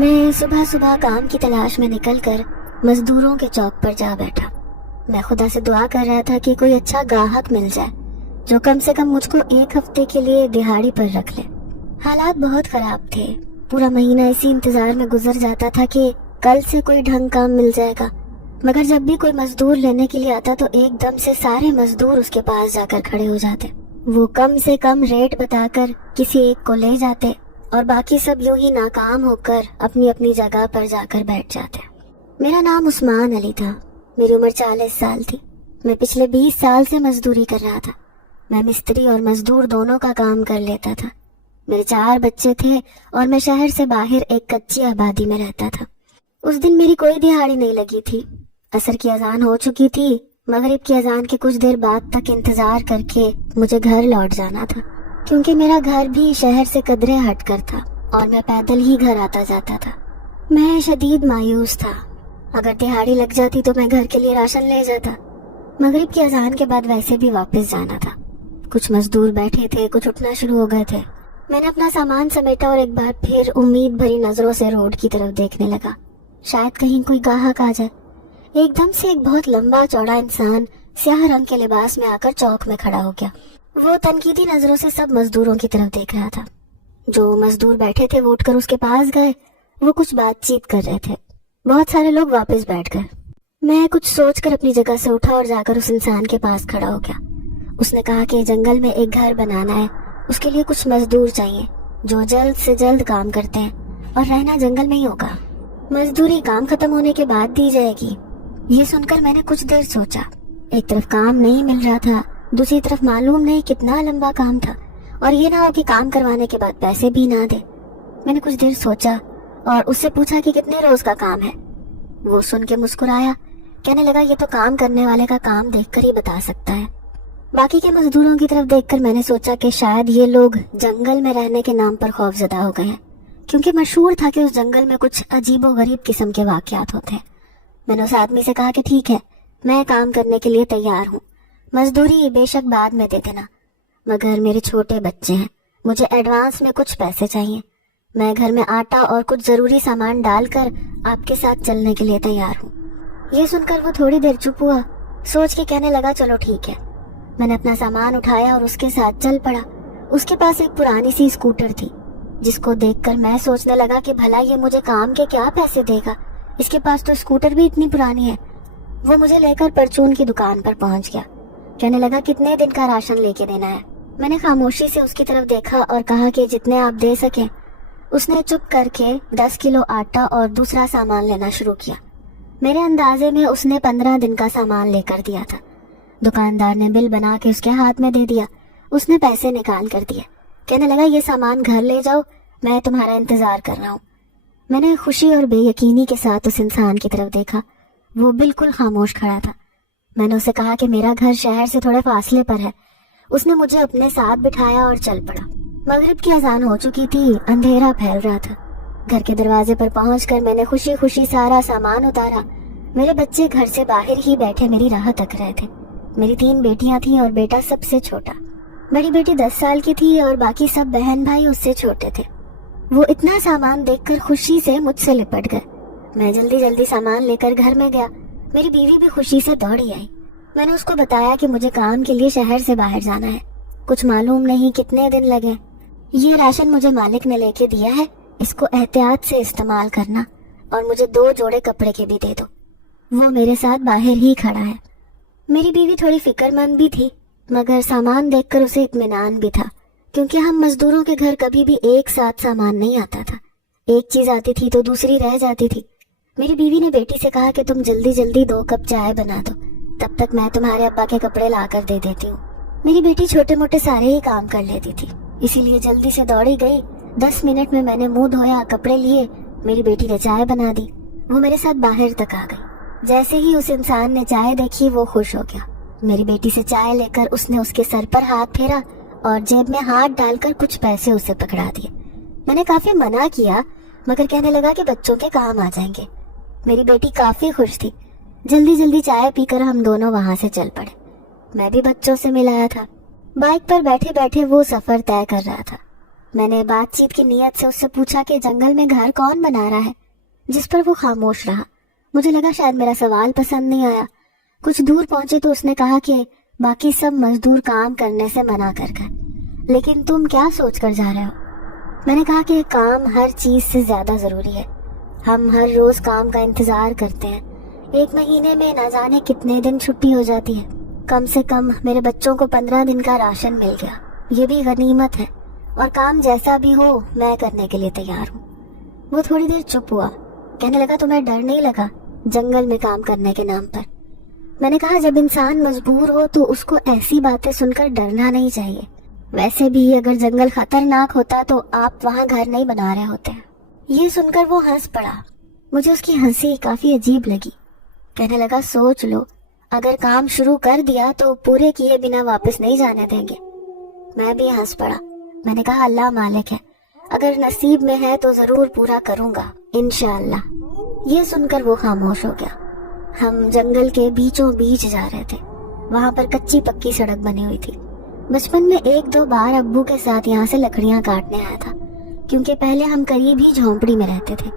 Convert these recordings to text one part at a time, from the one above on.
میں صبح صبح کام کی تلاش میں نکل کر مزدوروں کے چوک پر جا بیٹھا۔ میں خدا سے دعا کر رہا تھا کہ کوئی اچھا گاہک مل جائے جو کم سے کم مجھ کو 1 ہفتے کے لیے دہاڑی پر رکھ لے۔ حالات بہت خراب تھے، پورا مہینہ اسی انتظار میں گزر جاتا تھا کہ کل سے کوئی ڈھنگ کام مل جائے گا، مگر جب بھی کوئی مزدور لینے کے لیے آتا تو ایک دم سے سارے مزدور اس کے پاس جا کر کھڑے ہو جاتے۔ وہ کم سے کم ریٹ بتا کر کسی ایک کو لے جاتے اور باقی سب یوں ہی ناکام ہو کر اپنی اپنی جگہ پر جا کر بیٹھ جاتے۔ میرا نام عثمان علی تھا، میری عمر 40 سال تھی۔ میں پچھلے 20 سال سے مزدوری کر رہا تھا۔ میں مستری اور مزدور دونوں کا کام کر لیتا تھا۔ میرے 4 بچے تھے اور میں شہر سے باہر ایک کچی آبادی میں رہتا تھا۔ اس دن میری کوئی دہاڑی نہیں لگی تھی۔ عصر کی اذان ہو چکی تھی، مغرب کی اذان کے کچھ دیر بعد تک انتظار کر کے مجھے گھر لوٹ جانا تھا، کیونکہ میرا گھر بھی شہر سے قدرے ہٹ کر تھا اور میں پیدل ہی گھر آتا جاتا تھا۔ میں شدید مایوس تھا۔ اگر دہاڑی لگ جاتی تو میں گھر کے لیے راشن لے جاتا۔ مغرب کی اذان کے بعد ویسے بھی واپس جانا تھا۔ کچھ مزدور بیٹھے تھے، کچھ اٹھنا شروع ہو گئے تھے۔ میں نے اپنا سامان سمیٹا اور ایک بار پھر امید بھری نظروں سے روڈ کی طرف دیکھنے لگا، شاید کہیں کوئی گاہک آ جائے۔ ایک دم سے ایک بہت لمبا چوڑا انسان سیاہ رنگ کے لباس میں آ کر چوک میں کھڑا ہو گیا۔ وہ تنقیدی نظروں سے سب مزدوروں کی طرف دیکھ رہا تھا۔ جو مزدور بیٹھے تھے وہ اٹھ کر اس کے پاس گئے۔ وہ کچھ بات چیت کر رہے تھے۔ بہت سارے لوگ واپس بیٹھ گئے۔ میں کچھ سوچ کر اپنی جگہ سے اٹھا اور جا کر اس انسان کے پاس کھڑا ہو گیا۔ اس نے کہا کہ جنگل میں ایک گھر بنانا ہے، اس کے لیے کچھ مزدور چاہیے جو جلد سے جلد کام کرتے ہیں، اور رہنا جنگل میں ہی ہوگا۔ مزدوری کام ختم ہونے کے بعد دی جائے گی۔ یہ سن کر میں نے کچھ دیر سوچا۔ ایک طرف کام نہیں مل رہا تھا، دوسری طرف معلوم نہیں کتنا لمبا کام تھا، اور یہ نہ ہو کہ کام کروانے کے بعد پیسے بھی نہ دے۔ میں نے کچھ دیر سوچا اور اس سے پوچھا کہ کتنے روز کا کام ہے۔ وہ سن کے مسکرایا، کہنے لگا یہ تو کام کرنے والے کا کام دیکھ کر ہی بتا سکتا ہے۔ باقی کے مزدوروں کی طرف دیکھ کر میں نے سوچا کہ شاید یہ لوگ جنگل میں رہنے کے نام پر خوف زدہ ہو گئے ہیں، کیونکہ مشہور تھا کہ اس جنگل میں کچھ عجیب و غریب قسم کے واقعات ہوتے ہیں۔ میں نے اس آدمی سے کہا کہ ٹھیک ہے، میں کام کرنے کے لیے تیار ہوں، مزدوری بے شک بعد میں دے دینا، مگر میرے چھوٹے بچے ہیں، مجھے ایڈوانس میں کچھ پیسے چاہیے۔ میں گھر میں آٹا اور کچھ ضروری سامان ڈال کر آپ کے ساتھ چلنے کے لیے تیار ہوں۔ یہ سن کر وہ تھوڑی دیر چپ ہوا، سوچ کے کہنے لگا چلو ٹھیک ہے۔ میں نے اپنا سامان اٹھایا اور اس کے ساتھ چل پڑا۔ اس کے پاس ایک پرانی سی اسکوٹر تھی، جس کو دیکھ کر میں سوچنے لگا کہ بھلا یہ مجھے کام کے کیا پیسے دے گا، اس کے پاس تو اسکوٹر بھی اتنی پرانی ہے۔ وہ مجھے لے کر پرچون کی دکان پر پہنچ گیا۔ کہنے لگا کتنے دن کا راشن لے کے دینا ہے۔ میں نے خاموشی سے اس کی طرف دیکھا اور کہا کہ جتنے آپ دے سکیں۔ اس نے چپ کر کے 10 کلو آٹا اور دوسرا سامان لینا شروع کیا۔ میرے اندازے میں اس نے 15 دن کا سامان لے کر دیا تھا۔ دکاندار نے بل بنا کے اس کے ہاتھ میں دے دیا۔ اس نے پیسے نکال کر دیے، کہنے لگا یہ سامان گھر لے جاؤ، میں تمہارا انتظار کر رہا ہوں۔ میں نے خوشی اور بے یقینی کے ساتھ اس انسان کی طرف دیکھا۔ وہ بالکل خاموش کھڑا تھا۔ میں نے اسے کہا کہ میرا گھر شہر سے تھوڑے فاصلے پر ہے۔ اس نے مجھے اپنے ساتھ بٹھایا اور چل پڑا۔ مغرب کی اذان ہو چکی تھی، اندھیرا پھیل رہا تھا۔ گھر کے دروازے پر پہنچ کر میں نے خوشی خوشی سارا سامان اتارا۔ میرے بچے گھر سے باہر ہی بیٹھے میری راہ تک رہے تھے۔ میری 3 بیٹیاں تھیں اور بیٹا سب سے چھوٹا۔ بڑی بیٹی 10 سال کی تھی اور باقی سب بہن بھائی اس سے چھوٹے تھے۔ وہ اتنا سامان دیکھ کر خوشی سے مجھ سے لپٹ گئے۔ میں جلدی جلدی سامان لے کر گھر میں گیا۔ میری بیوی بھی خوشی سے دوڑی آئی۔ میں نے اس کو بتایا کہ مجھے کام کے لیے شہر سے باہر جانا ہے، کچھ معلوم نہیں کتنے دن لگے۔ یہ راشن مجھے مالک نے لے کے دیا ہے، اس کو احتیاط سے استعمال کرنا، اور مجھے 2 جوڑے کپڑے کے بھی دے دو۔ وہ میرے ساتھ باہر ہی کھڑا ہے۔ میری بیوی تھوڑی فکر مند بھی تھی، مگر سامان دیکھ کر اسے اطمینان بھی تھا، کیونکہ ہم مزدوروں کے گھر کبھی بھی ایک ساتھ سامان نہیں آتا تھا۔ ایک چیز آتی تھی تو دوسری رہ جاتی تھی۔ میری بیوی نے بیٹی سے کہا کہ تم جلدی جلدی 2 کپ چائے بنا دو، تب تک میں تمہارے ابا کے کپڑے لا کر دے دیتی ہوں۔ میری بیٹی چھوٹے موٹے سارے ہی کام کر لیتی تھی، اسی لیے جلدی سے دوڑی گئی۔ 10 منٹ میں نے منہ دھویا، کپڑے لیے، میری بیٹی نے چائے بنا دی۔ وہ میرے ساتھ باہر تک آ گئی۔ جیسے ہی اس انسان نے چائے دیکھی وہ خوش ہو گیا۔ میری بیٹی سے چائے لے کر اس نے اس کے سر پر ہاتھ پھیرا اور جیب میں ہاتھ ڈال کر کچھ پیسے اسے پکڑا دیے۔ میں نے کافی منع کیا، مگر کہنے لگا کہ بچوں کے کام آ جائیں گے۔ میری بیٹی کافی خوش تھی۔ جلدی جلدی چائے پی کر ہم دونوں وہاں سے چل پڑے۔ میں بھی بچوں سے ملایا تھا۔ بائک پر بیٹھے بیٹھے وہ سفر طے کر رہا تھا۔ میں نے بات چیت کی نیت سے اس سے پوچھا کہ جنگل میں گھر کون بنا رہا ہے، جس پر وہ خاموش رہا۔ مجھے لگا شاید میرا سوال پسند نہیں آیا۔ کچھ دور پہنچے تو اس نے کہا کہ باقی سب مزدور کام کرنے سے منع کر گئے، لیکن تم کیا سوچ کر جا رہے ہو؟ میں نے کہا کہ کام ہر چیز سے زیادہ ضروری ہے۔ ہم ہر روز کام کا انتظار کرتے ہیں، ایک مہینے میں نہ جانے کتنے دن چھٹی ہو جاتی ہے۔ کم سے کم میرے بچوں کو 15 دن کا راشن مل گیا، یہ بھی غنیمت ہے، اور کام جیسا بھی ہو میں کرنے کے لیے تیار ہوں۔ وہ تھوڑی دیر چپ ہوا، کہنے لگا تمہیں ڈر نہیں لگا جنگل میں کام کرنے کے نام پر؟ میں نے کہا جب انسان مجبور ہو تو اس کو ایسی باتیں سن کر ڈرنا نہیں چاہیے، ویسے بھی اگر جنگل خطرناک ہوتا تو آپ وہاں گھر نہیں بنا رہے ہوتے۔ یہ سن کر وہ ہنس پڑا، مجھے اس کی ہنسی کافی عجیب لگی۔ کہنے لگا سوچ لو، اگر کام شروع کر دیا تو پورے کیے بنا واپس نہیں جانے دیں گے۔ میں بھی ہنس پڑا، میں نے کہا اللہ مالک ہے، اگر نصیب میں ہے تو ضرور پورا کروں گا انشاءاللہ۔ یہ سن کر وہ خاموش ہو گیا۔ ہم جنگل کے بیچوں بیچ جا رہے تھے، وہاں پر کچی پکی سڑک بنی ہوئی تھی۔ بچپن میں 1-2 بار ابو کے ساتھ یہاں سے لکڑیاں کاٹنے آیا تھا، کیونکہ پہلے ہم قریب ہی جھونپڑی میں رہتے تھے۔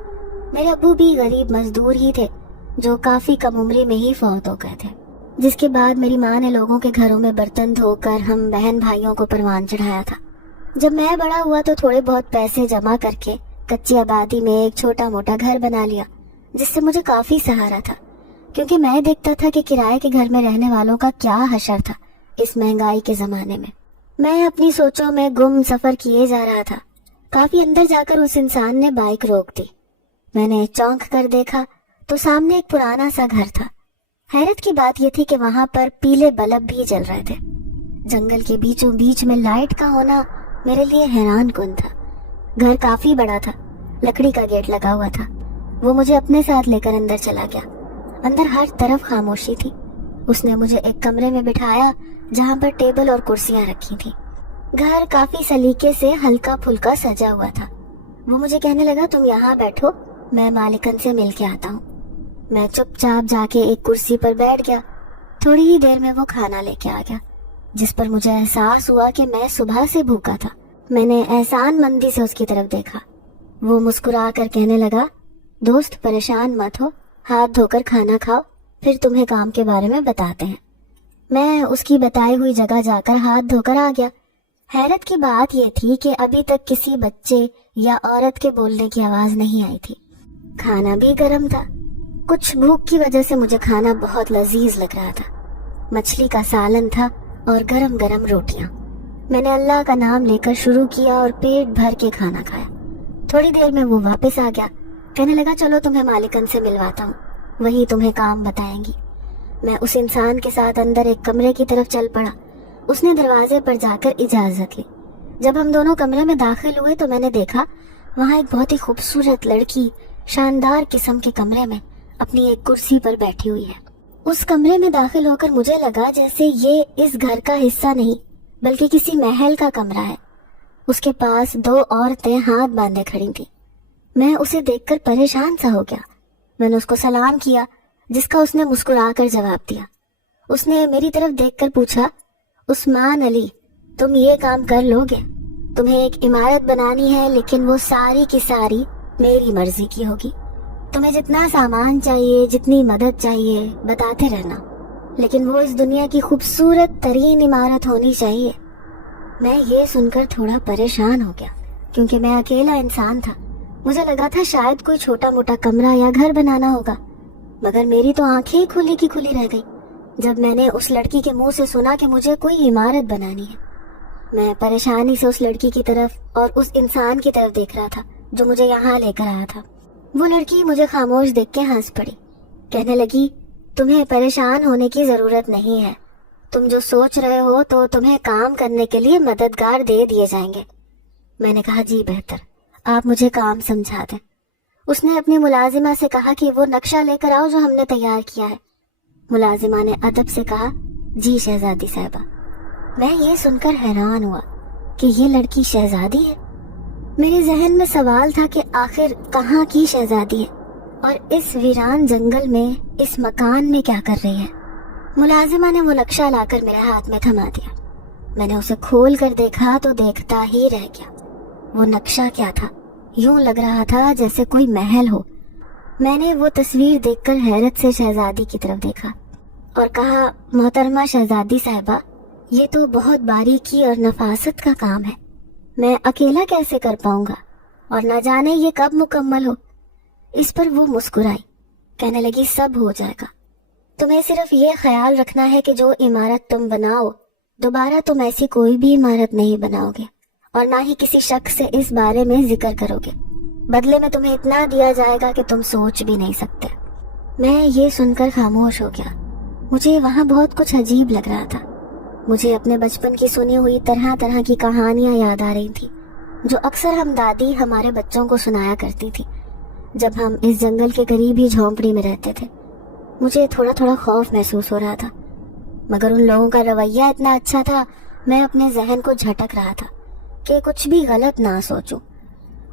میرے ابو بھی غریب مزدور ہی تھے جو کافی کم عمری میں ہی فوت ہو گئے تھے، جس کے بعد میری ماں نے لوگوں کے گھروں میں برتن دھو کر ہم بہن بھائیوں کو پروان چڑھایا تھا۔ جب میں بڑا ہوا تو تھوڑے بہت پیسے جمع کر کے کچی آبادی میں ایک چھوٹا موٹا گھر بنا لیا، جس سے مجھے کافی سہارا تھا، کیونکہ میں دیکھتا تھا کہ کرائے کے گھر میں رہنے والوں کا کیا حشر تھا اس مہنگائی کے زمانے میں۔ میں اپنی سوچوں میں گم سفر کیے جا رہا تھا۔ کافی اندر جا کر اس انسان نے بائک روک دی۔ میں نے چونک کر دیکھا تو سامنے ایک پرانا سا گھر تھا۔ حیرت کی بات یہ تھی کہ وہاں پر پیلے بلب بھی جل رہے تھے۔ جنگل کے بیچوں بیچ میں لائٹ کا ہونا میرے لیے حیران کن تھا۔ گھر کافی بڑا تھا، لکڑی کا گیٹ لگا ہوا تھا۔ وہ مجھے اپنے ساتھ لے کر اندر چلا گیا۔ اندر ہر طرف خاموشی تھی۔ اس نے مجھے ایک کمرے میں بٹھایا جہاں پر ٹیبل اور کرسیاں رکھی تھی۔ گھر کافی سلیقے سے ہلکا پھلکا سجا ہوا تھا۔ وہ مجھے کہنے لگا تم یہاں بیٹھو، میں مالکن سے مل کے آتا ہوں۔ میں چپ چاپ جا کے ایک کرسی پر بیٹھ گیا۔ تھوڑی ہی دیر میں وہ کھانا لے کے آ گیا، جس پر مجھے احساس ہوا کہ میں صبح سے بھوکا تھا۔ میں نے احسان مندی سے اس کی طرف دیکھا۔ وہ مسکرا کر کہنے لگا دوست پریشان مت ہو، ہاتھ دھو کر کھانا کھاؤ، پھر تمہیں کام کے بارے میں بتاتے ہیں۔ میں اس کی بتائی ہوئی جگہ جا کر ہاتھ دھو کر آ گیا۔ حیرت کی بات یہ تھی کہ ابھی تک کسی بچے یا عورت کے بولنے کی آواز نہیں آئی تھی۔ کھانا بھی گرم تھا۔ کچھ بھوک کی وجہ سے مجھے کھانا بہت لذیذ لگ رہا تھا۔ مچھلی کا سالن تھا اور گرم گرم روٹیاں۔ میں نے اللہ کا نام لے کر شروع کیا اور پیٹ بھر کے کھانا کھایا۔ تھوڑی دیر میں وہ واپس آ گیا، کہنے لگا چلو تمہیں مالکن سے ملواتا ہوں، وہی تمہیں کام بتائیں گی۔ میں اس انسان کے ساتھ اندر ایک کمرے کی طرف چل پڑا۔ اس نے دروازے پر جا کر اجازت لی۔ جب ہم دونوں کمرے میں داخل ہوئے تو میں نے دیکھا وہاں ایک بہت ہی خوبصورت لڑکی شاندار قسم کے کمرے میں اپنی ایک کرسی پر بیٹھی ہوئی ہے۔ اس کمرے میں داخل ہو کر مجھے لگا جیسے یہ اس گھر کا حصہ نہیں بلکہ کسی محل کا کمرہ ہے۔ اس کے پاس 2 عورتیں ہاتھ باندھے کھڑی تھیں۔ میں اسے دیکھ کر پریشان سا ہو گیا۔ میں نے اس کو سلام کیا، جس کا اس نے مسکرا کر جواب دیا۔ اس نے میری طرف دیکھ کر پوچھا عثمان علی، تم یہ کام کر لو گے؟ تمہیں ایک عمارت بنانی ہے، لیکن وہ ساری کی ساری میری مرضی کی ہوگی۔ تمہیں جتنا سامان چاہیے، جتنی مدد چاہیے بتاتے رہنا، لیکن وہ اس دنیا کی خوبصورت ترین عمارت ہونی چاہیے۔ میں یہ سن کر تھوڑا پریشان ہو گیا، کیونکہ میں اکیلا انسان تھا۔ مجھے لگا تھا شاید کوئی چھوٹا موٹا کمرہ یا گھر بنانا ہوگا، مگر میری تو آنکھیں کھلی کی کھلی رہ گئی جب میں نے اس لڑکی کے منہ سے سنا کہ مجھے کوئی عمارت بنانی ہے۔ میں پریشانی سے اس لڑکی کی طرف اور اس انسان کی طرف دیکھ رہا تھا جو مجھے یہاں لے کر آیا تھا۔ وہ لڑکی مجھے خاموش دیکھ کے ہنس پڑی، کہنے لگی تمہیں پریشان ہونے کی ضرورت نہیں ہے، تم جو سوچ رہے ہو تو تمہیں کام کرنے کے لیے مددگار دے دیے جائیں گے۔ میں نے کہا جی بہتر، آپ مجھے کام سمجھا دیں۔ اس نے اپنی ملازمہ سے کہا کہ وہ نقشہ لے کر آؤ جو ہم نے تیار کیا ہے۔ ملازمہ نے ادب سے کہا جی شہزادی صاحبہ۔ میں یہ سن کر حیران ہوا کہ یہ لڑکی شہزادی ہے۔ میرے ذہن میں سوال تھا کہ آخر کہاں کی شہزادی ہے اور اس ویران جنگل میں اس مکان میں کیا کر رہی ہے۔ ملازمہ نے وہ نقشہ لا کر میرے ہاتھ میں تھما دیا۔ میں نے اسے کھول کر دیکھا تو دیکھتا ہی رہ گیا۔ وہ نقشہ کیا تھا؟ یوں لگ رہا تھا جیسے کوئی محل ہو۔ میں نے وہ تصویر دیکھ کر حیرت سے شہزادی کی طرف دیکھا اور کہا، محترمہ شہزادی صاحبہ، یہ تو بہت باریکی اور نفاست کا کام ہے، میں اکیلا کیسے کر پاؤں گا، اور نہ جانے یہ کب مکمل ہو۔ اس پر وہ مسکرائی، کہنے لگی، سب ہو جائے گا، تمہیں صرف یہ خیال رکھنا ہے کہ جو عمارت تم بناؤ دوبارہ تم ایسی کوئی بھی عمارت نہیں بناؤ گے، اور نہ ہی کسی شخص سے اس بارے میں ذکر کرو گے، بدلے میں تمہیں اتنا دیا جائے گا کہ تم سوچ بھی نہیں سکتے۔ میں یہ سن کر خاموش ہو گیا۔ مجھے وہاں بہت کچھ عجیب لگ رہا تھا۔ مجھے اپنے بچپن کی سنی ہوئی طرح طرح کی کہانیاں یاد آ رہی تھی جو اکثر ہم دادی ہمارے بچوں کو سنایا کرتی تھی جب ہم اس جنگل کے قریب ہی جھونپڑی میں رہتے تھے۔ مجھے تھوڑا تھوڑا خوف محسوس ہو رہا تھا، مگر ان لوگوں کا رویہ اتنا اچھا تھا، میں اپنے ذہن کو جھٹک رہا تھا کہ کچھ بھی غلط نہ سوچوں۔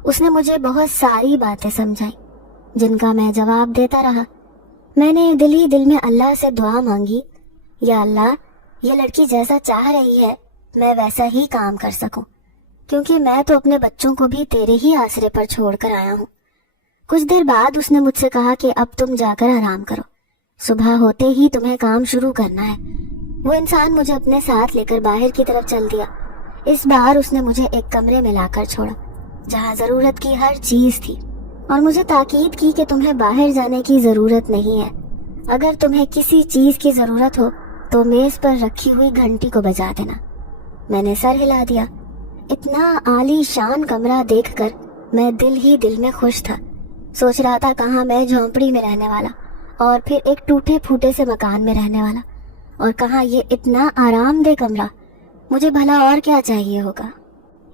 اس نے مجھے بہت ساری باتیں سمجھائیں جن کا میں جواب دیتا رہا۔ میں نے دل ہی دل میں اللہ سے دعا مانگی، یا اللہ، یہ لڑکی جیسا چاہ رہی ہے میں ویسا ہی کام کر سکوں، کیونکہ میں تو اپنے بچوں کو بھی تیرے ہی آسرے پر چھوڑ کر آیا ہوں۔ کچھ دیر بعد اس نے مجھ سے کہا کہ اب تم جا کر آرام کرو، صبح ہوتے ہی تمہیں کام شروع کرنا ہے۔ وہ انسان مجھے اپنے ساتھ لے کر باہر کی طرف چل دیا۔ اس بار اس نے مجھے ایک کمرے میں لا کر چھوڑا جہاں ضرورت کی ہر چیز تھی، اور مجھے تاکید کی کہ تمہیں باہر جانے کی ضرورت نہیں ہے، اگر تمہیں کسی چیز کی ضرورت ہو تو میز پر رکھی ہوئی گھنٹی کو بجا دینا۔ میں نے سر ہلا دیا۔ اتنا عالی شان کمرہ دیکھ کر میں دل ہی دل میں خوش تھا۔ سوچ رہا تھا کہاں میں جھونپڑی میں رہنے والا اور پھر ایک ٹوٹے پھوٹے سے مکان میں رہنے والا، اور کہاں یہ اتنا آرام دہ کمرہ، مجھے بھلا اور کیا چاہیے ہوگا۔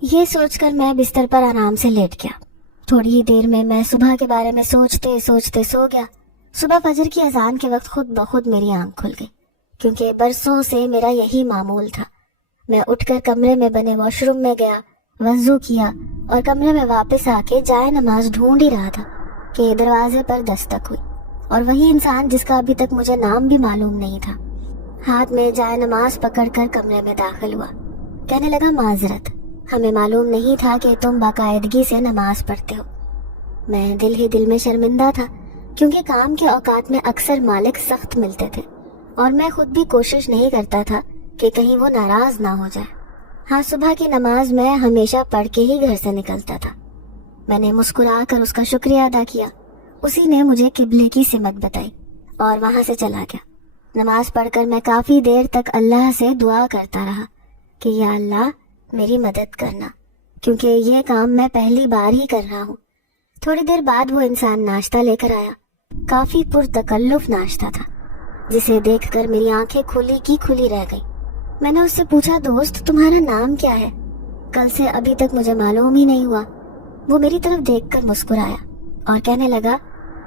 یہ سوچ کر میں بستر پر آرام سے لیٹ گیا۔ تھوڑی ہی دیر میں صبح کے بارے میں سوچتے سوچتے سو گیا۔ صبح فجر کی اذان کے وقت خود بخود میری آنکھ کھل گئی، کیونکہ برسوں سے میرا یہی معمول تھا۔ میں اٹھ کر کمرے میں بنے واش روم میں گیا، وضو کیا اور کمرے میں واپس آ کے جائے نماز ڈھونڈ ہی رہا تھا کہ دروازے پر دستک ہوئی، اور وہی انسان جس کا ابھی تک مجھے نام بھی معلوم نہیں تھا ہاتھ میں جائے نماز پکڑ کر کمرے میں داخل ہوا۔ کہنے لگا، معذرت، ہمیں معلوم نہیں تھا کہ تم باقاعدگی سے نماز پڑھتے ہو۔ میں دل ہی دل میں شرمندہ تھا، کیونکہ کام کے اوقات میں اکثر مالک سخت ملتے تھے اور میں خود بھی کوشش نہیں کرتا تھا کہ کہیں وہ ناراض نہ ہو جائے۔ ہاں، صبح کی نماز میں ہمیشہ پڑھ کے ہی گھر سے نکلتا تھا۔ میں نے مسکرا کر اس کا شکریہ ادا کیا۔ اسی نے مجھے قبلے کی سمت بتائی اور وہاں سے چلا گیا۔ نماز پڑھ کر میں کافی دیر تک اللہ سے دعا کرتا رہا کہ یا اللہ میری مدد کرنا، کیونکہ یہ کام میں پہلی بار ہی کر رہا ہوں۔ تھوڑی دیر بعد وہ انسان ناشتہ لے کر آیا۔ کافی پرتکلف ناشتہ تھا جسے دیکھ کر میری آنکھیں کھلی کی کھلی رہ گئی۔ میں نے اس سے پوچھا، دوست تمہارا نام کیا ہے؟ کل سے ابھی تک مجھے معلوم ہی نہیں ہوا۔ وہ میری طرف دیکھ کر مسکرایا اور کہنے لگا،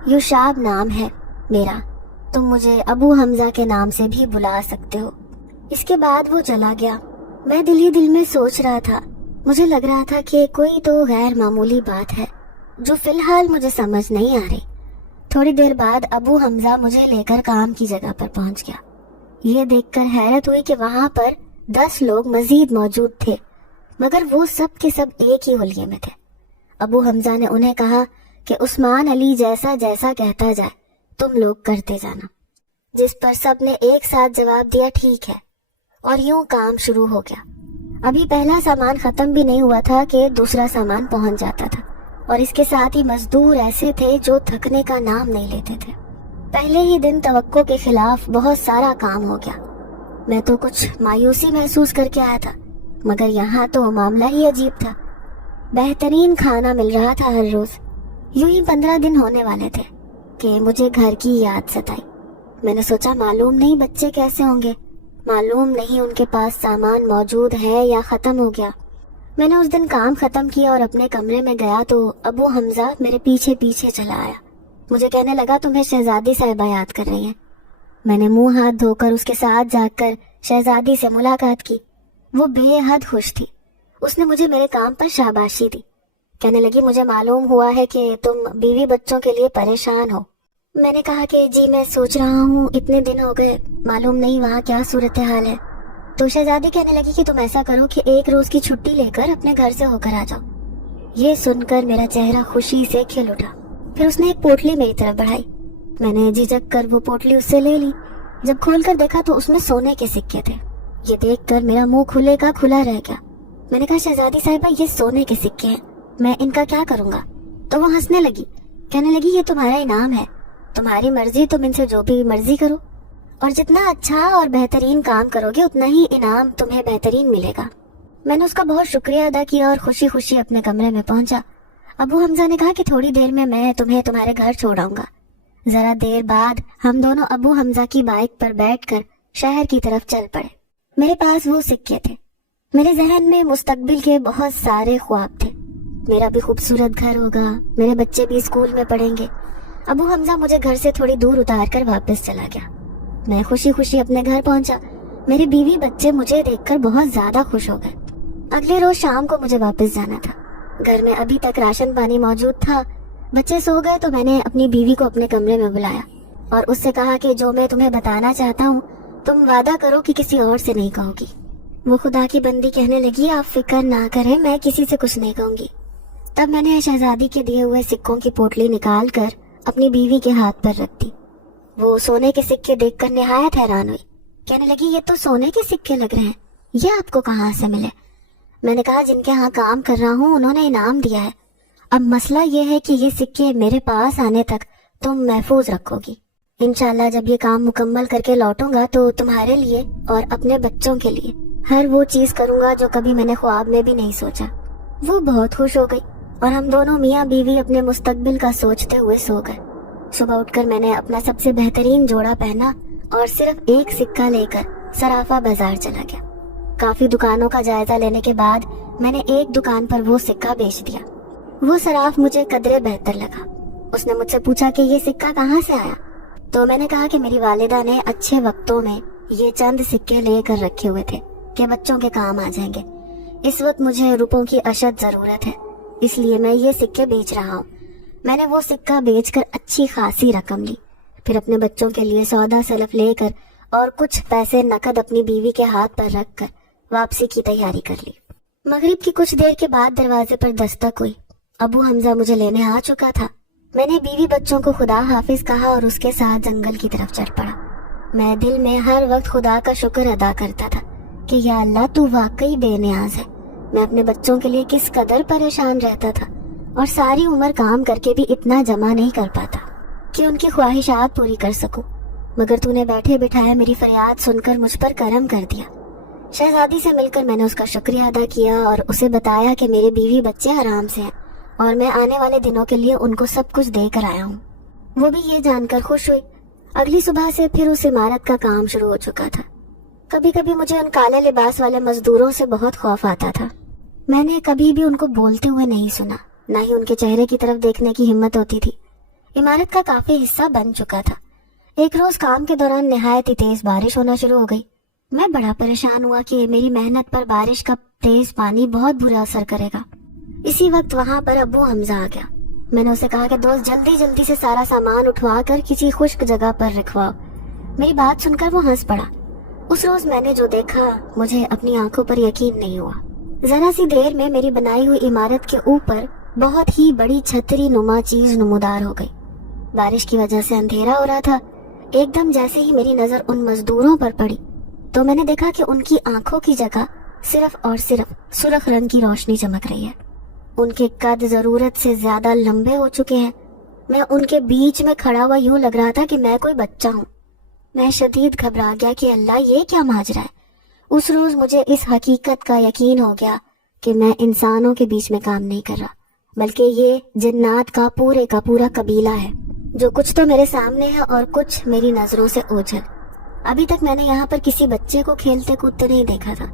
یوشاب نام ہے میرا، تم مجھے ابو حمزہ کے نام سے بھی بلا سکتے ہو۔ اس کے بعد وہ چلا گیا۔ میں دل ہی دل میں سوچ رہا تھا، مجھے لگ رہا تھا کہ کوئی تو غیر معمولی بات ہے جو فی الحال مجھے سمجھ نہیں آ رہی۔ تھوڑی دیر بعد ابو حمزہ مجھے لے کر کام کی جگہ پر پہنچ گیا۔ یہ دیکھ کر حیرت ہوئی کہ وہاں پر 10 لوگ مزید موجود تھے، مگر وہ سب کے سب ایک ہی حلیے میں تھے۔ ابو حمزہ نے انہیں کہا کہ عثمان علی جیسا جیسا کہتا جائے تم لوگ کرتے جانا، جس پر سب نے ایک ساتھ جواب دیا، ٹھیک ہے، اور یوں کام شروع ہو گیا۔ ابھی پہلا سامان ختم بھی نہیں ہوا تھا کہ دوسرا سامان پہنچ جاتا تھا، اور اس کے ساتھ ہی مزدور ایسے تھے جو تھکنے کا نام نہیں لیتے تھے۔ پہلے ہی دن توقع کے خلاف بہت سارا کام ہو گیا۔ میں تو کچھ مایوسی محسوس کر کے آیا تھا، مگر یہاں تو معاملہ ہی عجیب تھا۔ بہترین کھانا مل رہا تھا ہر روز۔ یوں ہی 15 دن ہونے والے تھے کہ مجھے گھر کی یاد ستائی۔ میں نے سوچا معلوم نہیں بچے کیسے ہوں گے، معلوم نہیں ان کے پاس سامان موجود ہے یا ختم ہو گیا۔ میں نے اس دن کام ختم کیا اور اپنے کمرے میں گیا تو ابو حمزہ میرے پیچھے پیچھے چلا آیا۔ مجھے کہنے لگا، تمہیں شہزادی صاحبہ یاد کر رہی ہیں۔ میں نے منہ ہاتھ دھو کر اس کے ساتھ جا کر شہزادی سے ملاقات کی۔ وہ بے حد خوش تھی۔ اس نے مجھے میرے کام پر شاباشی دی۔ کہنے لگی، مجھے معلوم ہوا ہے کہ تم بیوی بچوں کے لیے پریشان ہو۔ میں نے کہا کہ جی میں سوچ رہا ہوں، اتنے دن ہو گئے، معلوم نہیں وہاں کیا صورتحال ہے۔ تو شہزادی کہنے لگی کہ تم ایسا کرو کہ ایک روز کی چھٹی لے کر اپنے گھر سے ہو کر آ جاؤ۔ یہ سن کر میرا چہرہ خوشی سے کھل اٹھا۔ پھر اس نے ایک پوٹلی میری طرف بڑھائی، میں نے جھجک کر وہ پوٹلی اس سے لے لی۔ جب کھول کر دیکھا تو اس میں سونے کے سکے تھے۔ یہ دیکھ کر میرا منہ کھلے کا کھلا رہ گیا۔ میں نے کہا شہزادی صاحبہ یہ سونے کے سکے ہیں، میں ان کا کیا کروں گا؟ تو وہ ہنسنے لگی، کہنے لگی یہ تمہارا انعام ہے، تمہاری مرضی، تم ان سے جو بھی مرضی کرو، اور جتنا اچھا اور بہترین کام کرو گے اتنا ہی انعام تمہیں بہترین ملے گا۔ میں نے اس کا بہت شکریہ ادا کیا اور خوشی خوشی اپنے کمرے میں پہنچا۔ ابو حمزہ نے کہا کہ تھوڑی دیر میں تمہیں تمہارے گھر چھوڑ آؤں گا۔ ذرا دیر بعد ہم دونوں ابو حمزہ کی بائک پر بیٹھ کر شہر کی طرف چل پڑے۔ میرے پاس وہ سکے تھے۔ میرے ذہن میں مستقبل کے بہت سارے خواب تھے۔ میرا بھی خوبصورت گھر ہوگا، میرے بچے بھی اسکول میں پڑھیں گے۔ ابو حمزہ مجھے گھر سے تھوڑی دور اتار کر واپس چلا گیا۔ میں خوشی خوشی اپنے گھر پہنچا۔ میری بیوی بچے مجھے دیکھ کر بہت زیادہ خوش ہو گئے۔ اگلے روز شام کو مجھے واپس جانا تھا۔ گھر میں ابھی تک راشن پانی موجود تھا۔ بچے سو گئے تو میں نے اپنی بیوی کو اپنے کمرے میں بلایا اور اس سے کہا کہ جو میں تمہیں بتانا چاہتا ہوں تم وعدہ کرو کہ کسی اور سے نہیں کہو گی۔ وہ خدا کی بندی کہنے لگی آپ فکر نہ کریں، میں کسی سے کچھ نہیں کہوں گی۔ تب میں نے شہزادی کے دیے ہوئے سکوں کی پوٹلی نکال کر اپنی بیوی کے ہاتھ پر رکھ دی۔ وہ سونے کے سکے دیکھ کر نہایت حیران ہوئی، کہنے لگی یہ تو سونے کے سکے لگ رہے ہیں، یہ آپ کو کہاں سے ملے؟ میں نے کہا جن کے ہاں کام کر رہا ہوں انہوں نے انعام دیا ہے۔ اب مسئلہ یہ ہے کہ یہ سکے میرے پاس آنے تک تم محفوظ رکھو گی۔ انشاءاللہ جب یہ کام مکمل کر کے لوٹوں گا تو تمہارے لیے اور اپنے بچوں کے لیے ہر وہ چیز کروں گا جو کبھی میں نے خواب میں بھی نہیں سوچا۔ وہ بہت خوش ہو گئی اور ہم دونوں میاں بیوی اپنے مستقبل کا سوچتے ہوئے سو گئے۔ صبح اٹھ کر میں نے اپنا سب سے بہترین جوڑا پہنا اور صرف ایک سکہ لے کر صرافہ بازار چلا گیا۔ کافی دکانوں کا جائزہ لینے کے بعد میں نے ایک دکان پر وہ سکہ بیچ دیا۔ وہ صراف مجھے قدرے بہتر لگا۔ اس نے مجھ سے پوچھا کہ یہ سکہ کہاں سے آیا؟ تو میں نے کہا کہ میری والدہ نے اچھے وقتوں میں یہ چند سکے لے کر رکھے ہوئے تھے کہ بچوں کے کام آ جائیں گے۔ اس وقت مجھے روپوں کی اشد ضرورت ہے، اس لیے میں یہ سکے بیچ رہا ہوں۔ میں نے وہ سکہ بیچ کر اچھی خاصی رقم لی، پھر اپنے بچوں کے لیے سودا سلف لے کر اور کچھ پیسے نقد اپنی بیوی کے ہاتھ پر رکھ کر واپسی کی تیاری کر لی۔ مغرب کی کچھ دیر کے بعد دروازے پر دستک ہوئی۔ ابو حمزہ مجھے لینے آ چکا تھا۔ میں نے بیوی بچوں کو خدا حافظ کہا اور اس کے ساتھ جنگل کی طرف چل پڑا۔ میں دل میں ہر وقت خدا کا شکر ادا کرتا تھا کہ یا اللہ تو واقعی بے نیاز ہے۔ میں اپنے بچوں کے لیے کس قدر پریشان رہتا تھا اور ساری عمر کام کر کے بھی اتنا جمع نہیں کر پاتا کہ ان کی خواہشات پوری کر سکوں، مگر تو نے بیٹھے بٹھائے میری فریاد سن کر مجھ پر کرم کر دیا۔ شہزادی سے مل کر میں نے اس کا شکریہ ادا کیا اور اسے بتایا کہ میرے بیوی بچے آرام سے ہیں اور میں آنے والے دنوں کے لیے ان کو سب کچھ دے کر آیا ہوں۔ وہ بھی یہ جان کر خوش ہوئی۔ اگلی صبح سے پھر اس عمارت کا کام شروع ہو چکا تھا۔ کبھی کبھی مجھے ان کالے لباس والے مزدوروں سے بہت خوف آتا تھا۔ میں نے کبھی بھی ان کو بولتے ہوئے نہیں سنا، نہ ہی ان کے چہرے کی طرف دیکھنے کی ہمت ہوتی تھی۔ عمارت کا کافی حصہ بن چکا تھا۔ ایک روز کام کے دوران نہایت ہی تیز بارش ہونا شروع ہو گئی۔ میں بڑا پریشان ہوا کہ میری محنت پر بارش کا تیز پانی بہت برا اثر کرے گا۔ اسی وقت وہاں پر ابو حمزہ آ گیا۔ میں نے اسے کہا کہ دوست جلدی سے سارا سامان اٹھوا کر کسی خشک جگہ پر رکھواؤ۔ میری بات سن کر وہ ہنس پڑا۔ اس روز میں نے جو دیکھا مجھے اپنی آنکھوں پر یقین نہیں ہوا۔ ذرا سی دیر میں میری بنائی ہوئی عمارت کے اوپر بہت ہی بڑی چھتری نما چیز نمودار ہو گئی۔ بارش کی وجہ سے اندھیرا ہو رہا تھا۔ ایک دم جیسے ہی میری نظر ان مزدوروں پر پڑی تو میں نے دیکھا کہ ان کی آنکھوں کی جگہ صرف اور صرف سرخ رنگ کی روشنی چمک رہی ہے۔ ان کے قد ضرورت سے زیادہ لمبے ہو چکے ہیں۔ میں ان کے بیچ میں کھڑا ہوا یوں لگ رہا تھا کہ میں کوئی بچہ ہوں۔ میں شدید گھبرا گیا کہ اللہ یہ کیا ماجرا ہے۔ اس روز مجھے اس حقیقت کا یقین ہو گیا کہ میں انسانوں کے بیچ میں کام نہیں کر رہا، بلکہ یہ جنات کا پورا قبیلہ ہے، جو کچھ تو میرے سامنے ہے اور کچھ میری نظروں سے اوجھل۔ ابھی تک میں نے یہاں پر کسی بچے کو کھیلتے کودتے نہیں دیکھا تھا،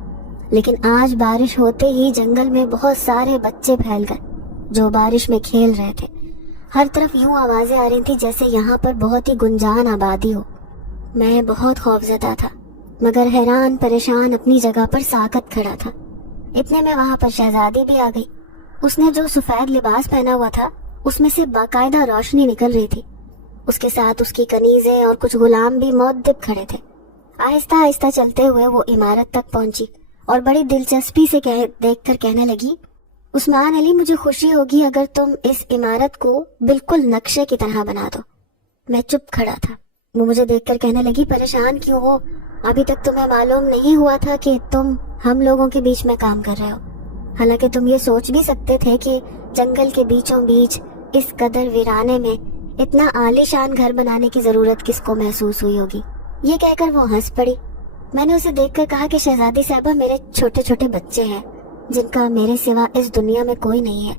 لیکن آج بارش ہوتے ہی جنگل میں بہت سارے بچے پھیل گئے جو بارش میں کھیل رہے تھے۔ ہر طرف یوں آوازیں آ رہی تھی جیسے یہاں پر بہت ہی گنجان آبادی ہو۔ میں بہت خوفزدہ تھا، مگر حیران پریشان اپنی جگہ پر ساکت کھڑا تھا۔ اتنے میں وہاں پر شہزادی بھی آ گئی۔ اس نے جو سفید لباس پہنا ہوا تھا اس میں سے باقاعدہ روشنی نکل رہی تھی۔ اس کے ساتھ اس کی کنیزیں اور کچھ غلام بھی مؤدب کھڑے تھے۔ آہستہ آہستہ چلتے ہوئے وہ عمارت تک پہنچی اور بڑی دلچسپی سے دیکھ کر کہنے لگی، عثمان علی مجھے خوشی ہوگی اگر تم اس عمارت کو بالکل نقشے کی طرح بنا دو۔ میں چپ کھڑا تھا۔ وہ مجھے دیکھ کر کہنے لگی پریشان کیوں ہو؟ ابھی تک تمہیں معلوم نہیں ہوا تھا کہ تم ہم لوگوں کے بیچ میں کام کر رہے ہو؟ حالانکہ تم یہ سوچ بھی سکتے تھے کہ جنگل کے بیچوں بیچ اس قدر ویرانے میں اتنا عالی شان گھر بنانے کی ضرورت کس کو محسوس ہوئی ہوگی۔ یہ کہہ کر وہ ہنس پڑی۔ میں نے اسے دیکھ کر کہا کہ شہزادی صاحبہ میرے چھوٹے چھوٹے بچے ہیں جن کا میرے سوا اس دنیا میں کوئی نہیں ہے۔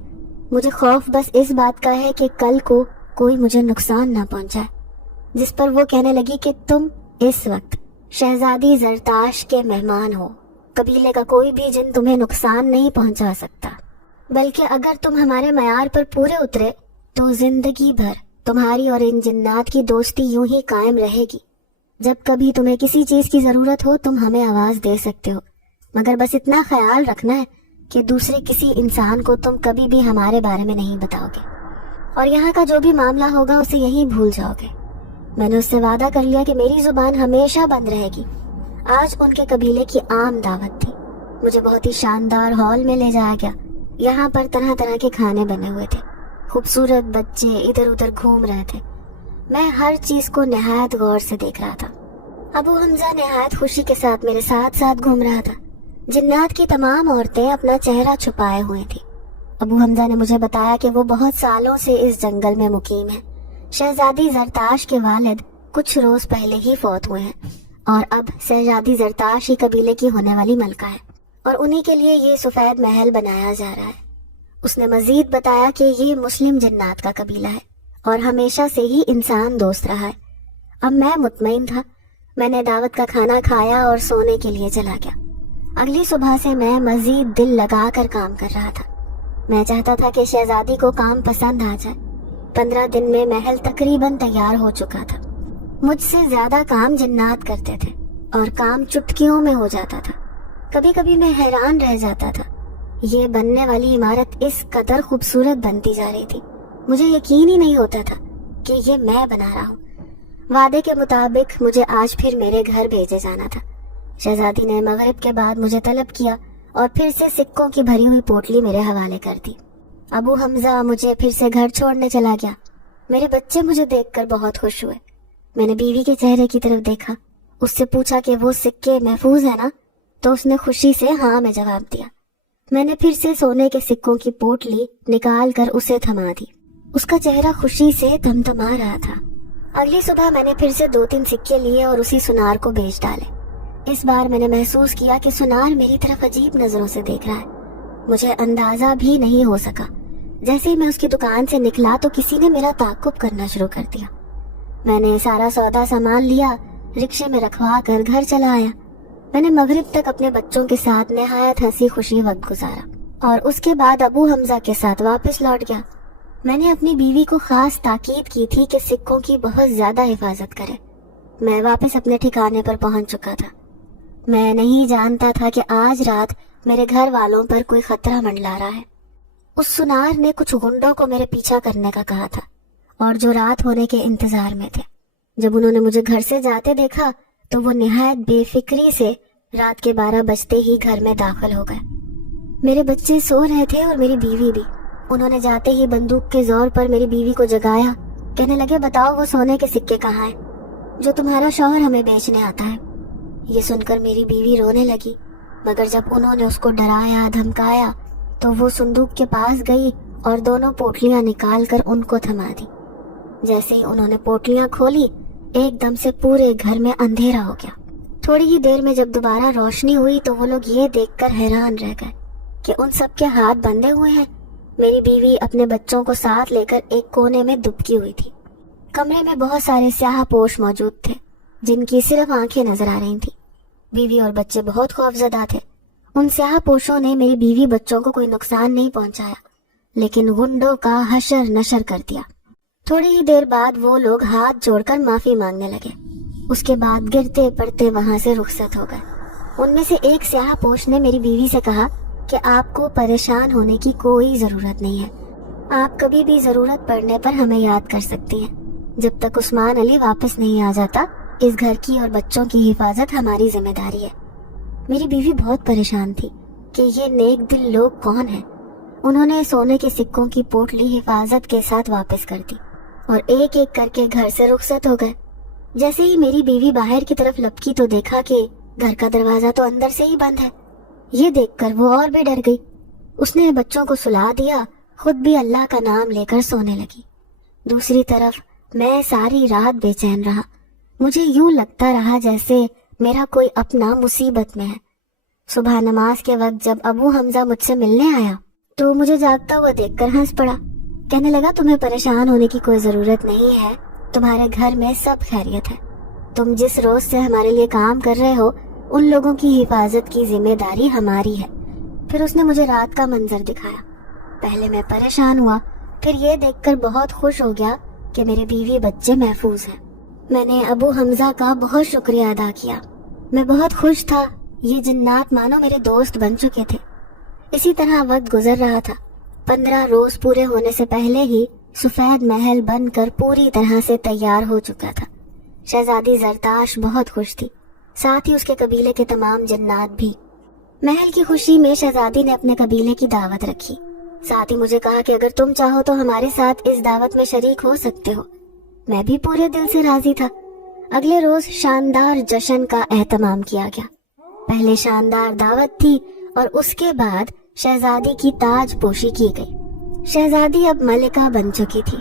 مجھے خوف بس اس بات کا ہے کہ کل کو کوئی مجھے نقصان نہ پہنچائے۔ جس پر وہ کہنے لگی کہ تم اس وقت شہزادی زرتاش کے مہمان ہو، قبیلے کا کوئی بھی جن تمہیں نقصان نہیں پہنچا سکتا، بلکہ اگر تم ہمارے معیار پر پورے اترے تو زندگی بھر تمہاری اور ان جنات کی دوستی یوں ہی قائم رہے گی۔ جب کبھی تمہیں کسی چیز کی ضرورت ہو تم ہمیں آواز دے سکتے ہو، مگر بس اتنا خیال رکھنا ہے کہ دوسرے کسی انسان کو تم کبھی بھی ہمارے بارے میں نہیں بتاؤ گے، اور یہاں کا جو بھی معاملہ ہوگا اسے یہیں بھول جاؤ گے۔ میں نے اس سے وعدہ کر لیا کہ میری زبان ہمیشہ بند رہے گی۔ آج ان کے قبیلے کی عام دعوت تھی۔ مجھے بہت ہی شاندار ہال میں لے جایا گیا۔ یہاں پر طرح طرح کے کھانے بنے ہوئے تھے، خوبصورت بچے ادھر ادھر گھوم رہے تھے۔ میں ہر چیز کو نہایت غور سے دیکھ رہا تھا۔ ابو حمزہ نہایت خوشی کے ساتھ میرے ساتھ ساتھ گھوم رہا تھا۔ جنات کی تمام عورتیں اپنا چہرہ چھپائے ہوئے تھیں۔ ابو حمزہ نے مجھے بتایا کہ وہ بہت سالوں سے اس جنگل میں مقیم ہے۔ شہزادی زرتاش کے والد کچھ روز پہلے ہی فوت ہوئے ہیں، اور اب شہزادی زرتاش ہی قبیلے کی ہونے والی ملکہ ہے، اور انہی کے لیے یہ سفید محل بنایا جا رہا ہے۔ اس نے مزید بتایا کہ یہ مسلم جنات کا قبیلہ ہے اور ہمیشہ سے ہی انسان دوست رہا ہے۔ اب میں مطمئن تھا۔ میں نے دعوت کا کھانا کھایا اور سونے کے لیے چلا گیا۔ اگلی صبح سے میں مزید دل لگا کر کام کر رہا تھا۔ میں چاہتا تھا کہ شہزادی کو کام پسند آ جائے۔ 15 دن میں محل تقریباً تیار ہو چکا تھا۔ مجھ سے زیادہ کام جنات کرتے تھے اور کام چٹکیوں میں ہو جاتا تھا۔ کبھی کبھی میں حیران رہ جاتا تھا، یہ بننے والی عمارت اس قدر خوبصورت بنتی جا رہی تھی، مجھے یقین ہی نہیں ہوتا تھا کہ یہ میں بنا رہا ہوں۔ وعدے کے مطابق مجھے آج پھر میرے گھر بھیجے جانا تھا۔ شہزادی نے مغرب کے بعد مجھے طلب کیا اور پھر سے سکوں کی بھری ہوئی پوٹلی میرے حوالے کر دی۔ ابو حمزہ مجھے پھر سے گھر چھوڑنے چلا گیا۔ میرے بچے مجھے دیکھ کر بہت خوش ہوئے۔ میں نے بیوی کے چہرے کی طرف دیکھا، اس سے پوچھا کہ وہ سکے محفوظ ہیں نا؟ تو اس نے خوشی سے ہاں میں جواب دیا۔ میں نے پھر سے سونے کے سکوں کی پوٹلی نکال کر اسے تھما دی۔ اس کا چہرہ خوشی سے تمتما رہا تھا۔ اگلی صبح میں نے پھر سے 2-3 سکے لیے اور اسی سنار کو بیچ ڈالے۔ اس بار میں نے محسوس کیا کہ سنار میری طرف عجیب نظروں سے دیکھ رہا ہے۔ مجھے اندازہ بھی نہیں ہو سکا۔ جیسے ہی میں اس کی دکان سے نکلا تو کسی نے میرا تعقب کرنا شروع کر دیا۔ میں نے سارا سودا سامان لیا، رکشے میں رکھوا کر گھر چلا آیا۔ میں نے مغرب تک اپنے بچوں کے ساتھ نہایت ہنسی خوشی وقت گزارا اور اس کے بعد ابو حمزہ کے ساتھ واپس لوٹ گیا۔ میں نے اپنی بیوی کو خاص تاکید کی تھی کہ سکوں کی بہت زیادہ حفاظت کرے۔ میں واپس اپنے ٹھکانے پر پہنچ چکا تھا۔ میں نہیں جانتا تھا کہ آج رات میرے گھر والوں پر کوئی خطرہ منڈلا رہا ہے۔ اس سنار نے کچھ گنڈوں کو میرے پیچھا کرنے کا کہا تھا اور جو رات ہونے کے انتظار میں تھے۔ جب انہوں نے مجھے گھر سے جاتے دیکھا تو وہ نہایت بے فکری سے رات کے 12 بجتے ہی گھر میں داخل ہو گئے۔ میرے بچے سو رہے تھے اور میری بیوی بھی۔ انہوں نے جاتے ہی بندوق کے زور پر میری بیوی کو جگایا۔ کہنے لگے بتاؤ وہ سونے کے سکے کہاں ہیں جو تمہارا شوہر ہمیں بیچنے آتا ہے۔ یہ سن کر میری بیوی رونے لگی، مگر جب انہوں نے اس کو ڈرایا دھمکایا تو وہ صندوق کے پاس گئی اور دونوں پوٹلیاں نکال کر ان کو تھما دی۔ جیسے ہی انہوں نے پوٹلیاں کھولی ایک دم سے پورے گھر میں اندھیرا ہو گیا۔ تھوڑی ہی دیر میں جب دوبارہ روشنی ہوئی تو وہ لوگ یہ دیکھ کر حیران رہ گئے کہ ان سب کے ہاتھ بندھے ہوئے ہیں۔ میری بیوی اپنے بچوں کو ساتھ لے کر ایک کونے میں دبکی ہوئی تھی۔ کمرے میں بہت سارے سیاہ پوش موجود تھے جن کی صرف آنکھیں نظر آ رہی تھیں۔ بیوی اور بچے بہت خوفزدہ تھے۔ ان سیاہ پوشوں نے میری بیوی بچوں کو کوئی نقصان نہیں پہنچایا، لیکن گنڈوں کا حشر نشر کر دیا۔ تھوڑی ہی دیر بعد وہ لوگ ہاتھ جوڑ کر معافی مانگنے لگے۔ اس کے بعد گرتے پڑتے وہاں سے رخصت ہو گئے۔ ان میں سے ایک سیاہ پوش نے میری بیوی سے کہا کہ آپ کو پریشان ہونے کی کوئی ضرورت نہیں ہے، آپ کبھی بھی ضرورت پڑنے پر ہمیں یاد کر سکتی ہیں۔ جب تک عثمان علی واپس نہیں آ جاتا اس گھر کی اور بچوں کی حفاظت ہماری ذمہ داری ہے۔ میری بیوی بہت پریشان تھی کہ یہ نیک دل لوگ کون ہیں۔ انہوں نے سونے کے سکوں کی پوٹلی حفاظت کے ساتھ واپس کر دی اور ایک ایک کر کے گھر سے رخصت ہو گئے۔ جیسے ہی میری بیوی باہر کی طرف لپکی تو دیکھا کہ گھر کا دروازہ تو اندر سے ہی بند ہے۔ یہ دیکھ کر وہ اور بھی ڈر گئی۔ اس نے بچوں کو سلا دیا، خود بھی اللہ کا نام لے کر سونے لگی۔ دوسری طرف میں ساری رات بے چین رہا۔ مجھے یوں لگتا رہا جیسے میرا کوئی اپنا مصیبت میں ہے۔ صبح نماز کے وقت جب ابو حمزہ مجھ سے ملنے آیا تو مجھے جاگتا ہوا دیکھ کر ہنس پڑا۔ کہنے لگا تمہیں پریشان ہونے کی کوئی ضرورت نہیں ہے، تمہارے گھر میں سب خیریت ہے۔ تم جس روز سے ہمارے لیے کام کر رہے ہو ان لوگوں کی حفاظت کی ذمہ داری ہماری ہے۔ پھر اس نے مجھے رات کا منظر دکھایا۔ پہلے میں پریشان ہوا، پھر یہ دیکھ کر بہت خوش ہو گیا کہ میرے بیوی بچے محفوظ ہیں۔ میں نے ابو حمزہ کا بہت شکریہ ادا کیا۔ میں بہت خوش تھا، یہ جنات مانو میرے دوست بن چکے تھے۔ اسی طرح وقت گزر رہا تھا۔ 15 روز پورے ہونے سے پہلے ہی سفید محل بن کر پوری طرح سے تیار ہو چکا تھا۔ شہزادی زرتاش بہت خوش تھی، ساتھ ہی اس کے قبیلے کے تمام جنات بھی۔ محل کی خوشی میں شہزادی نے اپنے قبیلے کی دعوت رکھی، ساتھ ہی مجھے کہا کہ اگر تم چاہو تو ہمارے ساتھ اس دعوت میں شریک ہو سکتے ہو۔ میں بھی پورے دل سے راضی تھا۔ اگلے روز شاندار جشن کا اہتمام کیا گیا۔ پہلے شاندار دعوت تھی اور اس کے بعد شہزادی کی تاج پوشی کی گئی۔ شہزادی اب ملکہ بن چکی تھی۔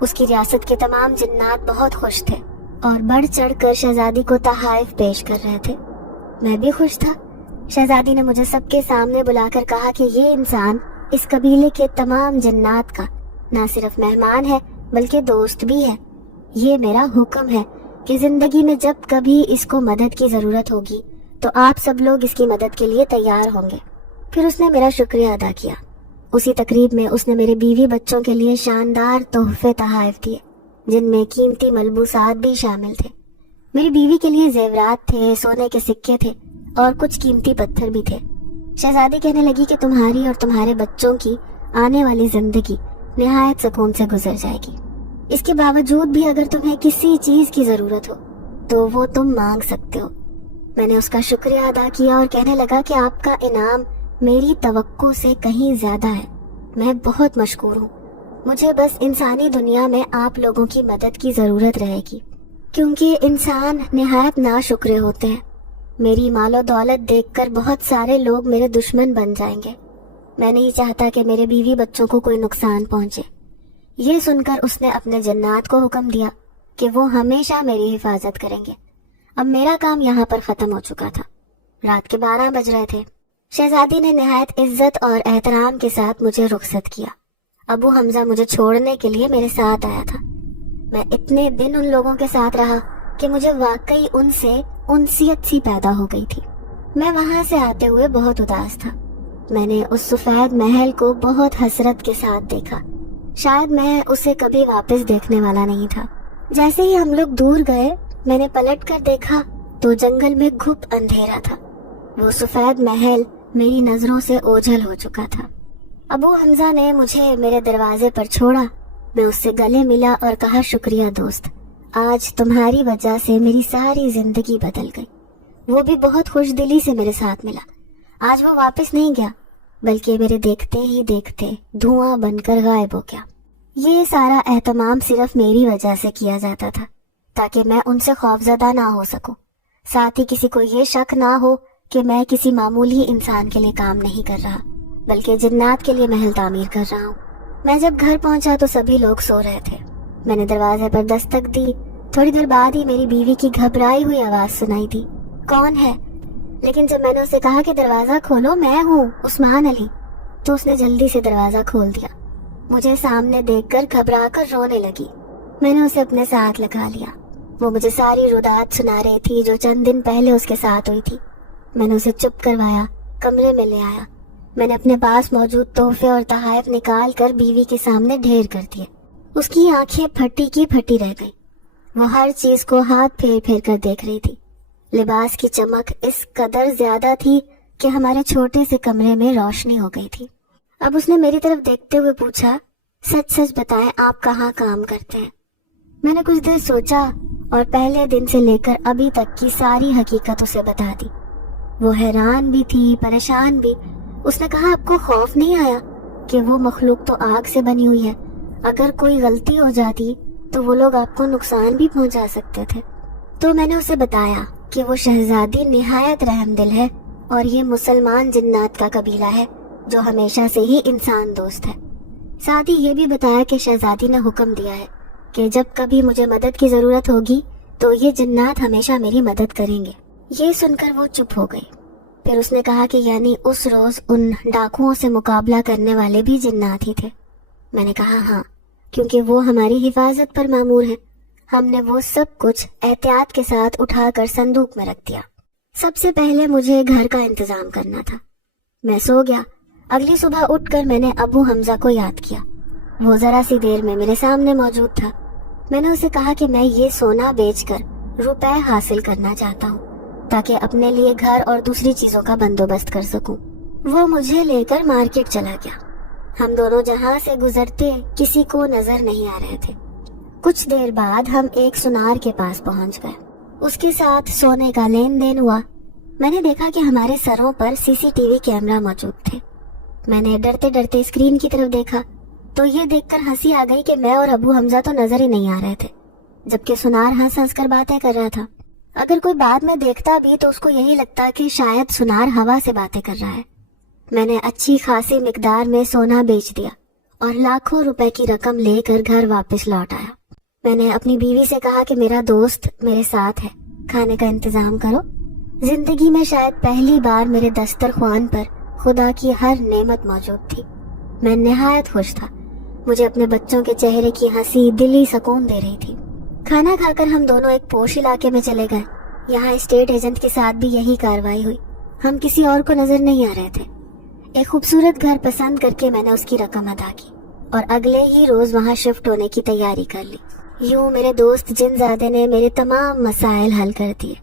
اس کی ریاست کے تمام جنات بہت خوش تھے اور بڑھ چڑھ کر شہزادی کو تحائف پیش کر رہے تھے۔ میں بھی خوش تھا۔ شہزادی نے مجھے سب کے سامنے بلا کر کہا کہ یہ انسان اس قبیلے کے تمام جنات کا نہ صرف مہمان ہے بلکہ دوست بھی ہے۔ یہ میرا حکم ہے کہ زندگی میں جب کبھی اس کو مدد کی ضرورت ہوگی تو آپ سب لوگ اس کی مدد کے لیے تیار ہوں گے۔ پھر اس نے میرا شکریہ ادا کیا۔ اسی تقریب میں اس نے میرے بیوی بچوں کے لیے شاندار تحفے تحائف دیے، جن میں قیمتی ملبوسات بھی شامل تھے۔ میری بیوی کے لیے زیورات تھے، سونے کے سکے تھے اور کچھ قیمتی پتھر بھی تھے۔ شہزادی کہنے لگی کہ تمہاری اور تمہارے بچوں کی آنے والی زندگی نہایت سکون سے گزر جائے گی۔ اس کے باوجود بھی اگر تمہیں کسی چیز کی ضرورت ہو تو وہ تم مانگ سکتے ہو۔ میں نے اس کا شکریہ ادا کیا اور کہنے لگا کہ آپ کا انعام میری توقع سے کہیں زیادہ ہے۔ میں بہت مشکور ہوں۔ مجھے بس انسانی دنیا میں آپ لوگوں کی مدد کی ضرورت رہے گی، کیونکہ انسان نہایت ناشکرے ہوتے ہیں۔ میری مال و دولت دیکھ کر بہت سارے لوگ میرے دشمن بن جائیں گے۔ میں نہیں چاہتا کہ میرے بیوی بچوں کو کوئی نقصان پہنچے۔ یہ سن کر اس نے اپنے جنات کو حکم دیا کہ وہ ہمیشہ میری حفاظت کریں گے۔ اب میرا کام یہاں پر ختم ہو چکا تھا۔ رات کے 12 بج رہے تھے۔ شہزادی نے نہایت عزت اور احترام کے ساتھ مجھے رخصت کیا۔ ابو حمزہ مجھے چھوڑنے کے لیے میرے ساتھ آیا تھا۔ میں اتنے دن ان لوگوں کے ساتھ رہا کہ مجھے واقعی ان سے انسیت سی پیدا ہو گئی تھی۔ میں وہاں سے آتے ہوئے بہت اداس تھا۔ میں نے اس سفید محل کو بہت حسرت کے ساتھ دیکھا۔ شاید میں اسے کبھی واپس دیکھنے والا نہیں تھا۔ جیسے ہی ہم لوگ دور گئے، میں نے پلٹ کر دیکھا تو جنگل میں گھپ اندھیرا تھا۔ وہ سفید محل میری نظروں سے اوجھل ہو چکا تھا۔ ابو حمزہ نے مجھے میرے دروازے پر چھوڑا۔ میں اس سے گلے ملا اور کہا شکریہ دوست، آج تمہاری وجہ سے میری ساری زندگی بدل گئی۔ وہ بھی بہت خوش دلی سے میرے ساتھ ملا۔ آج وہ واپس نہیں گیا بلکہ میرے دیکھتے ہی دیکھتے دھواں بن کر غائب ہو گیا۔ یہ سارا اہتمام صرف میری وجہ سے کیا جاتا تھا تاکہ میں ان سے خوفزدہ نہ ہو سکوں، ساتھ ہی کسی کو یہ شک نہ ہو کہ میں کسی معمولی انسان کے لیے کام نہیں کر رہا بلکہ جنات کے لیے محل تعمیر کر رہا ہوں۔ میں جب گھر پہنچا تو سبھی لوگ سو رہے تھے۔ میں نے دروازے پر دستک دی۔ تھوڑی دیر بعد ہی میری بیوی کی گھبرائی ہوئی آواز سنائی دی، کون ہے؟ لیکن جب میں نے اسے کہا کہ دروازہ کھولو، میں ہوں عثمان علی، تو اس نے جلدی سے دروازہ کھول دیا۔ مجھے سامنے دیکھ کر گھبرا کر رونے لگی۔ میں نے اسے اپنے ساتھ لگا لیا۔ وہ مجھے ساری رودات سنا رہی تھی جو چند دن پہلے اس کے ساتھ ہوئی تھی۔ میں نے اسے چپ کروایا، کمرے میں لے آیا۔ میں نے اپنے پاس موجود تحفے اور تحائف نکال کر بیوی کے سامنے ڈھیر کر دیے۔ اس کی آنکھیں پھٹی کی پھٹی رہ گئی۔ وہ ہر چیز کو ہاتھ پھیر پھیر کر دیکھ رہی تھی۔ لباس کی چمک اس قدر زیادہ تھی کہ ہمارے چھوٹے سے کمرے میں روشنی ہو گئی تھی۔ اب اس نے میری طرف دیکھتے ہوئے پوچھا، سچ سچ بتائیں آپ کہاں کام کرتے ہیں؟ میں نے کچھ دیر سوچا اور پہلے دن سے لے کر ابھی تک کی ساری حقیقت اسے بتا دی۔ وہ حیران بھی تھی، پریشان بھی۔ اس نے کہا، آپ کو خوف نہیں آیا؟ کہ وہ مخلوق تو آگ سے بنی ہوئی ہے، اگر کوئی غلطی ہو جاتی تو وہ لوگ آپ کو نقصان بھی پہنچا سکتے تھے۔ تو میں نے اسے بتایا کہ وہ شہزادی نہایت رحم دل ہے اور یہ مسلمان جنات کا قبیلہ ہے جو ہمیشہ سے ہی انسان دوست ہے۔ ساتھ ہی یہ بھی بتایا کہ شہزادی نے حکم دیا ہے کہ جب کبھی مجھے مدد کی ضرورت ہوگی تو یہ جنات ہمیشہ میری مدد کریں گے۔ یہ سن کر وہ چپ ہو گئی۔ پھر اس نے کہا کہ یعنی اس روز ان ڈاکوؤں سے مقابلہ کرنے والے بھی جنات ہی تھے؟ میں نے کہا ہاں، کیونکہ وہ ہماری حفاظت پر مامور ہیں۔ ہم نے وہ سب کچھ احتیاط کے ساتھ اٹھا کر صندوق میں رکھ دیا۔ سب سے پہلے مجھے گھر کا انتظام کرنا تھا۔ میں سو گیا۔ اگلی صبح اٹھ کر میں نے ابو حمزہ کو یاد کیا۔ وہ ذرا سی دیر میں میرے سامنے موجود تھا۔ میں نے اسے کہا کہ میں یہ سونا بیچ کر روپے حاصل کرنا چاہتا ہوں تاکہ اپنے لیے گھر اور دوسری چیزوں کا بندوبست کر سکوں۔ وہ مجھے لے کر مارکیٹ چلا گیا۔ ہم دونوں جہاں سے گزرتے کسی کو نظر نہیں آ رہے تھے۔ کچھ دیر بعد ہم ایک سنار کے پاس پہنچ گئے۔ اس کے ساتھ سونے کا لین دین ہوا۔ میں نے دیکھا کہ ہمارے سروں پر CCTV کیمرہ موجود تھے۔ میں نے ڈرتے ڈرتے اسکرین کی طرف دیکھا تو یہ دیکھ کر ہنسی آ گئی کہ میں اور ابو حمزہ تو نظر ہی نہیں آ رہے تھے، جبکہ سنار ہنس ہنس کر باتیں کر رہا تھا۔ اگر کوئی بعد میں دیکھتا بھی تو اس کو یہی لگتا کہ شاید سنار ہوا سے باتیں کر رہا ہے۔ میں نے اچھی خاصی مقدار میں سونا بیچ دیا اور لاکھوں روپے کی رقم لے کر گھر واپس لوٹ آیا۔ میں نے اپنی بیوی سے کہا کہ میرا دوست میرے ساتھ ہے، کھانے کا انتظام کرو۔ زندگی میں شاید پہلی بار میرے دسترخوان پر خدا کی ہر نعمت موجود تھی۔ میں نہایت خوش تھا۔ مجھے اپنے بچوں کے چہرے کی ہنسی دلی سکون دے رہی تھی۔ کھانا کھا کر ہم دونوں ایک پوش علاقے میں چلے گئے۔ یہاں اسٹیٹ ایجنٹ کے ساتھ بھی یہی کارروائی ہوئی۔ ہم کسی اور کو نظر نہیں آ رہے تھے۔ ایک خوبصورت گھر پسند کر کے میں نے اس کی رقم ادا کی اور اگلے ہی روز وہاں شفٹ ہونے کی تیاری کر لی۔ یوں میرے دوست جن زادے نے میرے تمام مسائل حل کر دیے۔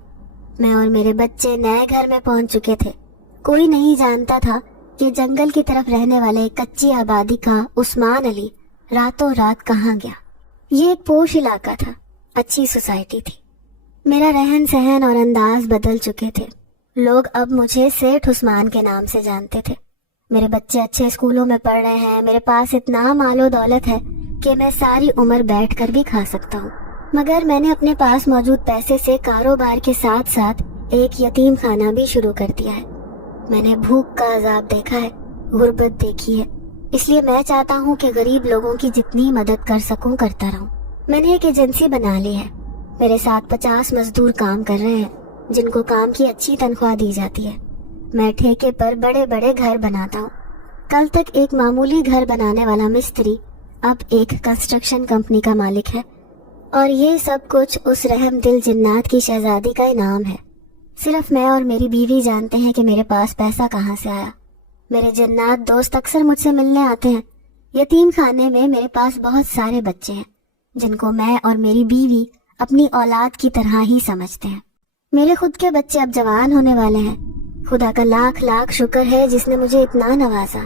میں اور میرے بچے نئے گھر میں پہنچ چکے تھے۔ کوئی نہیں جانتا تھا کہ جنگل کی طرف رہنے والے کچی آبادی کا عثمان علی راتوں رات کہاں گیا۔ یہ ایک پوش علاقہ تھا، اچھی سوسائٹی تھی۔ میرا رہن سہن اور انداز بدل چکے تھے۔ لوگ اب مجھے سیٹھ عثمان کے نام سے جانتے تھے۔ میرے بچے اچھے اسکولوں میں پڑھ رہے ہیں۔ میرے پاس اتنا مال و دولت ہے کہ میں ساری عمر بیٹھ کر بھی کھا سکتا ہوں۔ مگر میں نے اپنے پاس موجود پیسے سے کاروبار کے ساتھ ساتھ ایک یتیم خانہ بھی شروع کر دیا ہے۔ میں نے بھوک کا عذاب دیکھا ہے، غربت دیکھی ہے، اس لیے میں چاہتا ہوں کہ غریب لوگوں کی جتنی مدد کر سکوں کرتا رہوں۔ میں نے ایک ایجنسی بنا لی ہے۔ میرے ساتھ 50 مزدور کام کر رہے ہیں جن کو کام کی اچھی تنخواہ دی جاتی ہے۔ میں ٹھیکے پر بڑے بڑے گھر بناتا ہوں۔ کل تک ایک معمولی گھر بنانے والا مستری اب ایک کنسٹرکشن کمپنی کا مالک ہے، اور یہ سب کچھ اس رحم دل جنات کی شہزادی کا انعام ہے۔ صرف میں اور میری بیوی جانتے ہیں کہ میرے پاس پیسہ کہاں سے آیا۔ میرے جنات دوست اکثر مجھ سے ملنے آتے ہیں۔ یتیم خانے میں میرے پاس بہت سارے بچے ہیں جن کو میں اور میری بیوی اپنی اولاد کی طرح ہی سمجھتے ہیں۔ میرے خود کے بچے اب جوان ہونے والے ہیں۔ خدا کا لاکھ لاکھ شکر ہے جس نے مجھے اتنا نوازا۔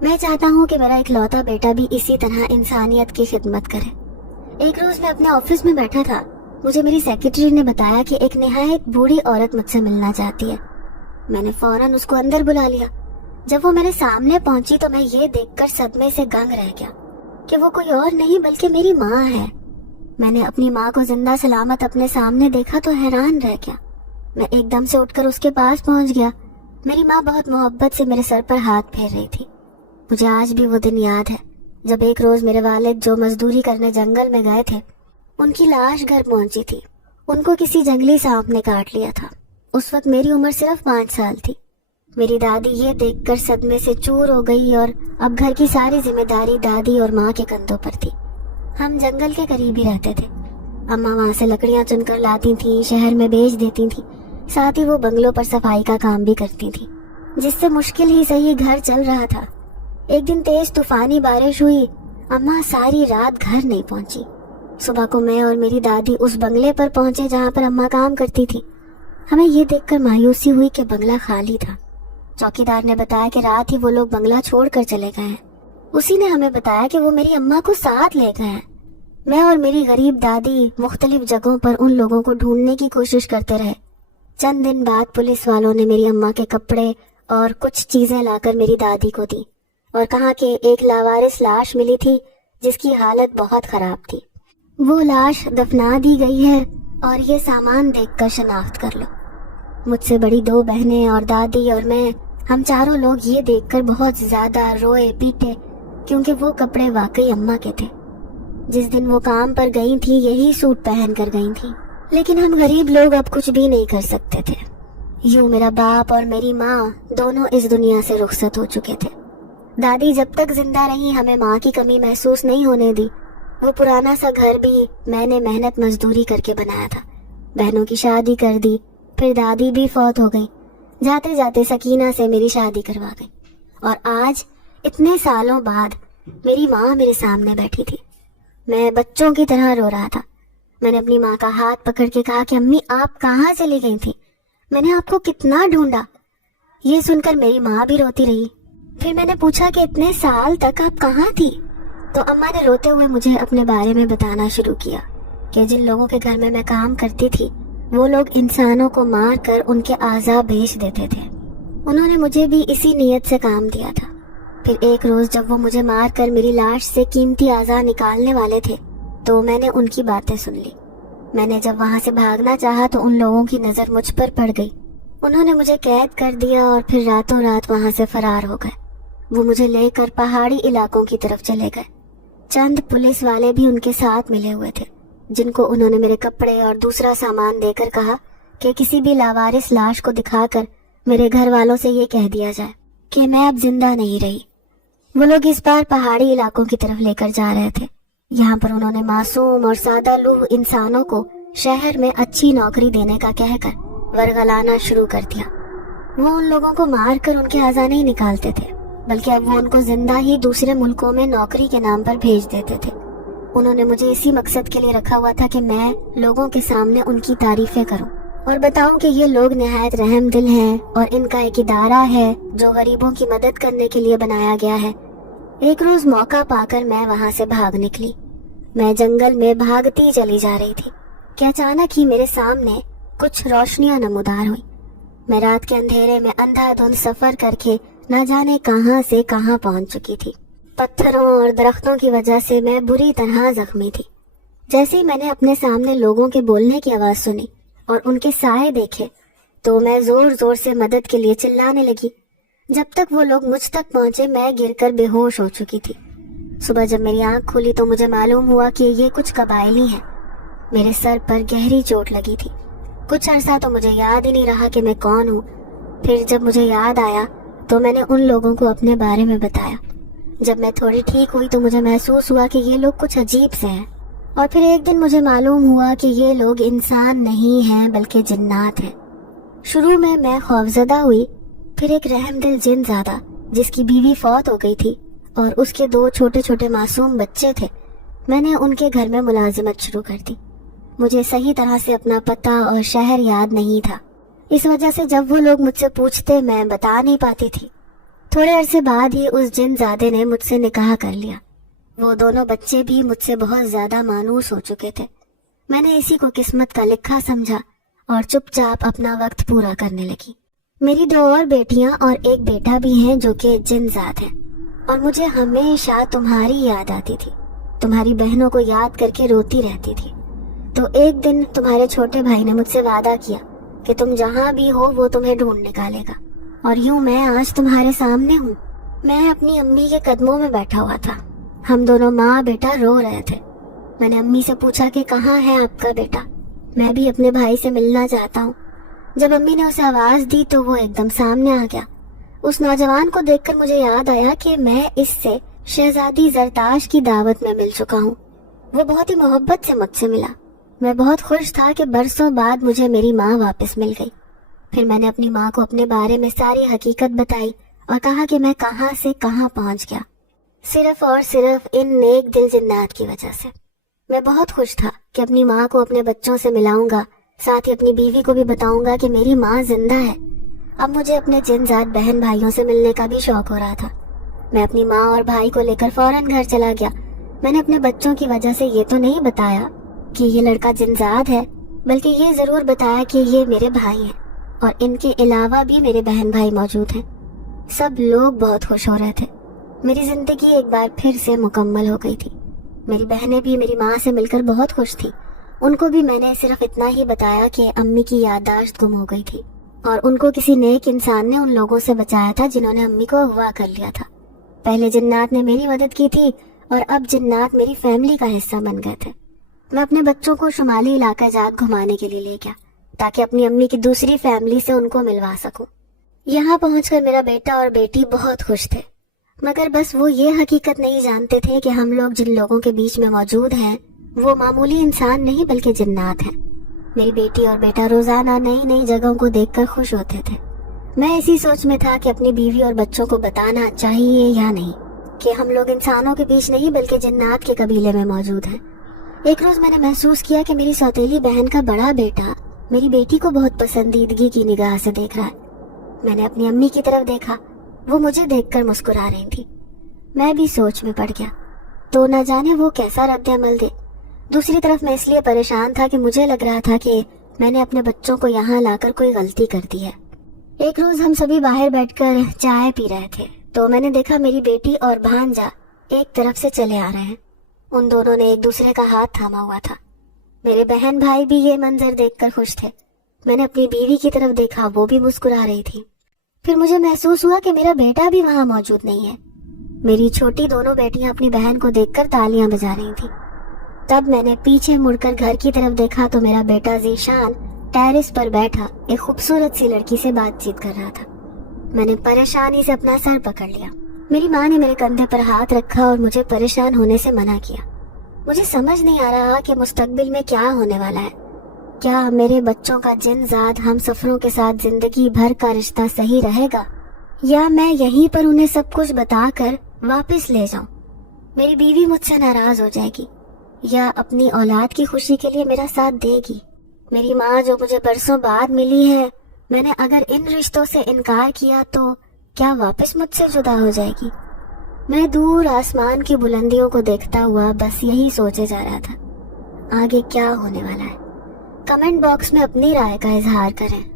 میں چاہتا ہوں کہ میرا اکلوتا بیٹا بھی اسی طرح انسانیت کی خدمت کرے۔ ایک روز میں اپنے آفس میں بیٹھا تھا۔ مجھے میری سیکرٹری نے بتایا کہ ایک نہایت بوڑھی عورت مجھ سے ملنا چاہتی ہے۔ میں نے فوراً اس کو اندر بلا لیا۔ جب وہ میرے سامنے پہنچی تو میں یہ دیکھ کر صدمے سے دنگ رہ گیا کہ وہ کوئی اور نہیں بلکہ میری ماں ہے۔ میں نے اپنی ماں کو زندہ سلامت اپنے سامنے دیکھا تو حیران رہ گیا۔ میں ایک دم سے اٹھ کر اس کے پاس پہنچ گیا۔ میری ماں بہت محبت سے میرے سر پر ہاتھ پھیر رہی تھی۔ مجھے آج بھی وہ دن یاد ہے جب ایک روز میرے والد جو مزدوری کرنے جنگل میں گئے تھے، ان کی لاش گھر پہنچی تھی۔ ان کو کسی جنگلی سانپ نے کاٹ لیا تھا۔ اس وقت میری عمر صرف 5 سال تھی۔ میری دادی یہ دیکھ کر صدمے سے چور ہو گئی اور اب گھر کی ساری ذمہ داری دادی اور ماں کے کندھوں پر تھی۔ ہم جنگل کے قریب ہی رہتے تھے۔ اماں وہاں سے لکڑیاں چن کر لاتی تھیں، شہر میں بیچ دیتی تھیں، ساتھ ہی وہ بنگلوں پر صفائی کا کام بھی کرتی تھیں، جس سے مشکل ہی صحیح گھر چل رہا تھا۔ ایک دن تیز طوفانی بارش ہوئی، اماں ساری رات گھر نہیں پہنچی۔ صبح کو میں اور میری دادی اس بنگلے پر پہنچے جہاں پر اماں کام کرتی تھی۔ ہمیں یہ دیکھ کر مایوسی ہوئی کہ بنگلہ خالی تھا۔ چوکیدار نے بتایا کہ رات ہی وہ لوگ بنگلہ چھوڑ کر چلے گئے ہیں۔ اسی نے ہمیں بتایا کہ وہ میری اماں کو ساتھ لے گئے ہیں۔ میں اور میری غریب دادی مختلف جگہوں پر ان لوگوں کو ڈھونڈنے کی کوشش کرتے رہے۔ چند دن بعد پولیس والوں نے میری اماں کے کپڑے اور کچھ چیزیں لا کر میری دادی کو دی۔ اور کہا کہ ایک لاوارث لاش ملی تھی جس کی حالت بہت خراب تھی، وہ لاش دفنا دی گئی ہے اور یہ سامان دیکھ کر شناخت کر لو۔ مجھ سے بڑی 2 بہنیں اور دادی اور میں، ہم چاروں لوگ یہ دیکھ کر بہت زیادہ روئے پیٹے، کیونکہ وہ کپڑے واقعی اماں کے تھے۔ جس دن وہ کام پر گئی تھی یہی سوٹ پہن کر گئی تھی، لیکن ہم غریب لوگ اب کچھ بھی نہیں کر سکتے تھے۔ یوں میرا باپ اور میری ماں دونوں اس دنیا سے رخصت ہو چکے تھے۔ دادی جب تک زندہ رہی ہمیں ماں کی کمی محسوس نہیں ہونے دی۔ وہ پرانا سا گھر بھی میں نے محنت مزدوری کر کے بنایا تھا۔ بہنوں کی شادی کر دی، پھر دادی بھی فوت ہو گئی۔ جاتے جاتے سکینہ سے میری شادی کروا گئی، اور آج اتنے سالوں بعد میری ماں میرے سامنے بیٹھی تھی۔ میں بچوں کی طرح رو رہا تھا۔ میں نے اپنی ماں کا ہاتھ پکڑ کے کہا کہ امی آپ کہاں چلی گئی تھی؟ میں نے آپ کو کتنا ڈھونڈا۔ یہ سن کر میری ماں بھی روتی رہی۔ پھر میں نے پوچھا کہ اتنے سال تک آپ کہاں تھی؟ تو اماں نے روتے ہوئے مجھے اپنے بارے میں بتانا شروع کیا کہ جن لوگوں کے گھر میں کام کرتی تھی وہ لوگ انسانوں کو مار کر ان کے اعضاء بیچ دیتے تھے۔ انہوں نے مجھے بھی اسی نیت سے کام دیا تھا۔ پھر ایک روز جب وہ مجھے مار کر میری لاش سے قیمتی اعضاء نکالنے والے تھے تو میں نے ان کی باتیں سن لی۔ میں نے جب وہاں سے بھاگنا چاہا تو ان لوگوں کی نظر مجھ پر پڑ گئی۔ انہوں نے مجھے قید کر دیا اور پھر راتوں رات وہاں سے فرار ہو گئے۔ وہ مجھے لے کر پہاڑی علاقوں کی طرف چلے گئے۔ چند پولیس والے بھی ان کے ساتھ ملے ہوئے تھے، جن کو انہوں نے میرے کپڑے اور دوسرا سامان دے کر کہا کہ کسی بھی لاوارث لاش کو دکھا کر میرے گھر والوں سے یہ کہہ دیا جائے کہ میں اب زندہ نہیں رہی۔ وہ لوگ اس بار پہاڑی علاقوں کی طرف لے کر جا رہے تھے۔ یہاں پر انہوں نے معصوم اور سادہ لوح انسانوں کو شہر میں اچھی نوکری دینے کا کہہ کر ورگلانا شروع کر دیا۔ وہ ان لوگوں کو مار کر ان کے اعضاء نہیں نکالتے تھے، بلکہ اب وہ ان کو زندہ ہی دوسرے ملکوں میں نوکری کے نام پر بھیج دیتے تھے۔ انہوں نے مجھے اسی مقصد کے لیے رکھا ہوا تھا کہ میں لوگوں کے سامنے ان کی تعریفیں کروں اور بتاؤں کہ یہ لوگ نہایت رحم دل ہیں اور ان کا ایک ادارہ ہے جو غریبوں کی مدد کرنے کے لیے بنایا گیا ہے۔ ایک روز موقع پا کر میں وہاں سے بھاگ نکلی۔ میں جنگل میں بھاگتی چلی جا رہی تھی کہ اچانک ہی میرے سامنے کچھ روشنیاں نمودار ہوئی۔ میں رات کے اندھیرے میں اندھا دھند سفر کر کے نہ جانے کہاں سے کہاں پہنچ چکی تھی۔ پتھروں اور درختوں کی وجہ سے میں بری طرح زخمی تھی۔ جیسے ہی میں نے اپنے سامنے لوگوں کے بولنے کی آواز سنی اور ان کے سائے دیکھے تو میں زور زور سے مدد کے لیے چلانے لگی۔ جب تک وہ لوگ مجھ تک پہنچے میں گر کر بے ہوش ہو چکی تھی۔ صبح جب میری آنکھ کھلی تو مجھے معلوم ہوا کہ یہ کچھ قبائلی ہیں۔ میرے سر پر گہری چوٹ لگی تھی۔ کچھ عرصہ تو مجھے یاد ہی نہیں رہا کہ میں کون ہوں۔ پھر جب مجھے یاد آیا تو میں نے ان لوگوں کو اپنے بارے میں بتایا۔ جب میں تھوڑی ٹھیک ہوئی تو مجھے محسوس ہوا کہ یہ لوگ کچھ عجیب سے ہیں، اور پھر ایک دن مجھے معلوم ہوا کہ یہ لوگ انسان نہیں ہیں بلکہ جنات ہیں۔ شروع میں خوفزدہ ہوئی، پھر ایک رحم دل جن زادہ جس کی بیوی فوت ہو گئی تھی اور اس کے 2 چھوٹے چھوٹے معصوم بچے تھے، میں نے ان کے گھر میں ملازمت شروع کر دی۔ مجھے صحیح طرح سے اپنا پتہ اور شہر یاد نہیں تھا، اس وجہ سے جب وہ لوگ مجھ سے پوچھتے میں بتا نہیں پاتی تھی۔ تھوڑے عرصے بعد ہی اس جن زادے نے مجھ سے نکاح کر لیا۔ وہ دونوں بچے بھی مجھ سے بہت زیادہ مانوس ہو چکے تھے۔ میں نے اسی کو قسمت کا لکھا سمجھا اور چپ چاپ اپنا وقت پورا کرنے لگی۔ میری 2 اور بیٹیاں اور ایک بیٹا بھی ہیں جو کہ جن زاد ہیں، اور مجھے ہمیشہ تمہاری یاد آتی تھی۔ تمہاری بہنوں کو یاد کر کے روتی رہتی تھی۔ تو ایک دن تمہارے چھوٹے بھائی نے مجھ سے وعدہ کیا کہ تم جہاں بھی ہو وہ تمہیں ڈھونڈ نکالے گا، اور یوں میں آج تمہارے سامنے ہوں۔ میں اپنی امی کے قدموں میں بیٹھا ہوا تھا۔ ہم دونوں ماں بیٹا رو رہے تھے۔ میں نے امی سے پوچھا کہ کہاں ہے آپ کا بیٹا، میں بھی اپنے بھائی سے ملنا چاہتا ہوں۔ جب امی نے اسے آواز دی تو وہ ایک دم سامنے آ گیا۔ اس نوجوان کو دیکھ کر مجھے یاد آیا کہ میں اس سے شہزادی زرتاش کی دعوت میں مل چکا ہوں۔ وہ بہت ہی محبت سے مجھ سے ملا۔ میں بہت خوش تھا کہ برسوں بعد مجھے میری ماں واپس مل گئی۔ پھر میں نے اپنی ماں کو اپنے بارے میں ساری حقیقت بتائی اور کہا کہ میں کہاں سے کہاں پہنچ گیا، صرف اور صرف ان نیک دل جنات کی وجہ سے۔ میں بہت خوش تھا کہ اپنی ماں کو اپنے بچوں سے ملاؤں گا، ساتھ ہی اپنی بیوی کو بھی بتاؤں گا کہ میری ماں زندہ ہے۔ اب مجھے اپنے جنزاد بہن بھائیوں سے ملنے کا بھی شوق ہو رہا تھا۔ میں اپنی ماں اور بھائی کو لے کر فوراً گھر چلا گیا۔ میں نے اپنے بچوں کی وجہ سے یہ تو نہیں بتایا کہ یہ لڑکا جنزاد ہے، بلکہ یہ ضرور بتایا کہ یہ میرے بھائی ہیں، اور ان کے علاوہ بھی میرے بہن بھائی موجود ہیں۔ سب لوگ بہت خوش ہو رہے تھے۔ میری زندگی ایک بار پھر سے مکمل ہو گئی تھی۔ میری بہنیں بھی میری ماں سے مل کر بہت خوش تھیں۔ ان کو بھی میں نے صرف اتنا ہی بتایا کہ امی کی یادداشت گم ہو گئی تھی اور ان کو کسی نیک انسان نے ان لوگوں سے بچایا تھا جنہوں نے امی کو اغوا کر لیا تھا۔ پہلے جنات نے میری مدد کی تھی اور اب جنات میری فیملی کا حصہ بن گئے تھے۔ میں اپنے بچوں کو شمالی علاقہ جات گھمانے کے لیے لے گیا تاکہ اپنی امی کی دوسری فیملی سے ان کو ملوا سکوں۔ یہاں پہنچ کر میرا بیٹا اور بیٹی بہت خوش تھے، مگر بس وہ یہ حقیقت نہیں جانتے تھے کہ ہم لوگ جن لوگوں کے بیچ میں موجود ہیں وہ معمولی انسان نہیں بلکہ جنات ہیں۔ میری بیٹی اور بیٹا روزانہ نئی نئی جگہوں کو دیکھ کر خوش ہوتے تھے۔ میں اسی سوچ میں تھا کہ اپنی بیوی اور بچوں کو بتانا چاہیے یا نہیں کہ ہم لوگ انسانوں کے بیچ نہیں بلکہ جنات کے قبیلے میں موجود ہیں۔ ایک روز میں نے محسوس کیا کہ میری سوتیلی بہن کا بڑا بیٹا میری بیٹی کو بہت پسندیدگی کی نگاہ سے دیکھ رہا ہے۔ میں نے اپنی امی کی طرف دیکھا، وہ مجھے دیکھ کر مسکرا رہی تھی۔ میں بھی سوچ میں پڑ گیا تو نہ جانے وہ کیسا رد عمل دے۔ دوسری طرف میں اس لیے پریشان تھا کہ مجھے لگ رہا تھا کہ میں نے اپنے بچوں کو یہاں لا کر کوئی غلطی کر دی ہے۔ ایک روز ہم سبھی باہر بیٹھ کر چائے پی رہے تھے تو میں نے دیکھا میری بیٹی اور بھانجا ایک طرف سے چلے آ رہے ہیں۔ ان دونوں نے ایک دوسرے کا ہاتھ تھاما ہوا تھا۔ میرے بہن بھائی بھی یہ منظر دیکھ کر خوش تھے۔ میں نے اپنی بیوی کی طرف دیکھا، وہ بھی مسکرا رہی تھی۔ پھر مجھے محسوس ہوا کہ میرا بیٹا بھی وہاں موجود نہیں ہے۔ میری چھوٹی دونوں بیٹیاں اپنی بہن کو دیکھ کر تالیاں بجا رہی تھیں۔ تب میں نے پیچھے مڑ کر گھر کی طرف دیکھا تو میرا بیٹا ذیشان ٹیرس پر بیٹھا ایک خوبصورت سی لڑکی سے بات چیت کر رہا تھا۔ میں نے پریشانی سے اپنا سر پکڑ لیا۔ میری ماں نے میرے کندھے پر ہاتھ رکھا اور مجھے پریشان ہونے سے منع کیا۔ مجھے سمجھ نہیں آ رہا کہ مستقبل میں کیا ہونے والا ہے۔ کیا میرے بچوں کا جن ذات ہم سفروں کے ساتھ زندگی بھر کا رشتہ صحیح رہے گا یا میں یہیں پر انہیں سب کچھ بتا کر واپس لے جاؤں؟ میری بیوی مجھ سے ناراض ہو جائے گی یا اپنی اولاد کی خوشی کے لیے میرا ساتھ دے گی؟ میری ماں جو مجھے برسوں بعد ملی ہے، میں نے اگر ان رشتوں سے انکار کیا تو کیا واپس مجھ سے جدا ہو جائے گی؟ میں دور آسمان کی بلندیوں کو دیکھتا ہوا بس یہی سوچے جا رہا تھا، آگے کیا ہونے والا ہے؟ کمنٹ باکس میں اپنی رائے کا اظہار کریں۔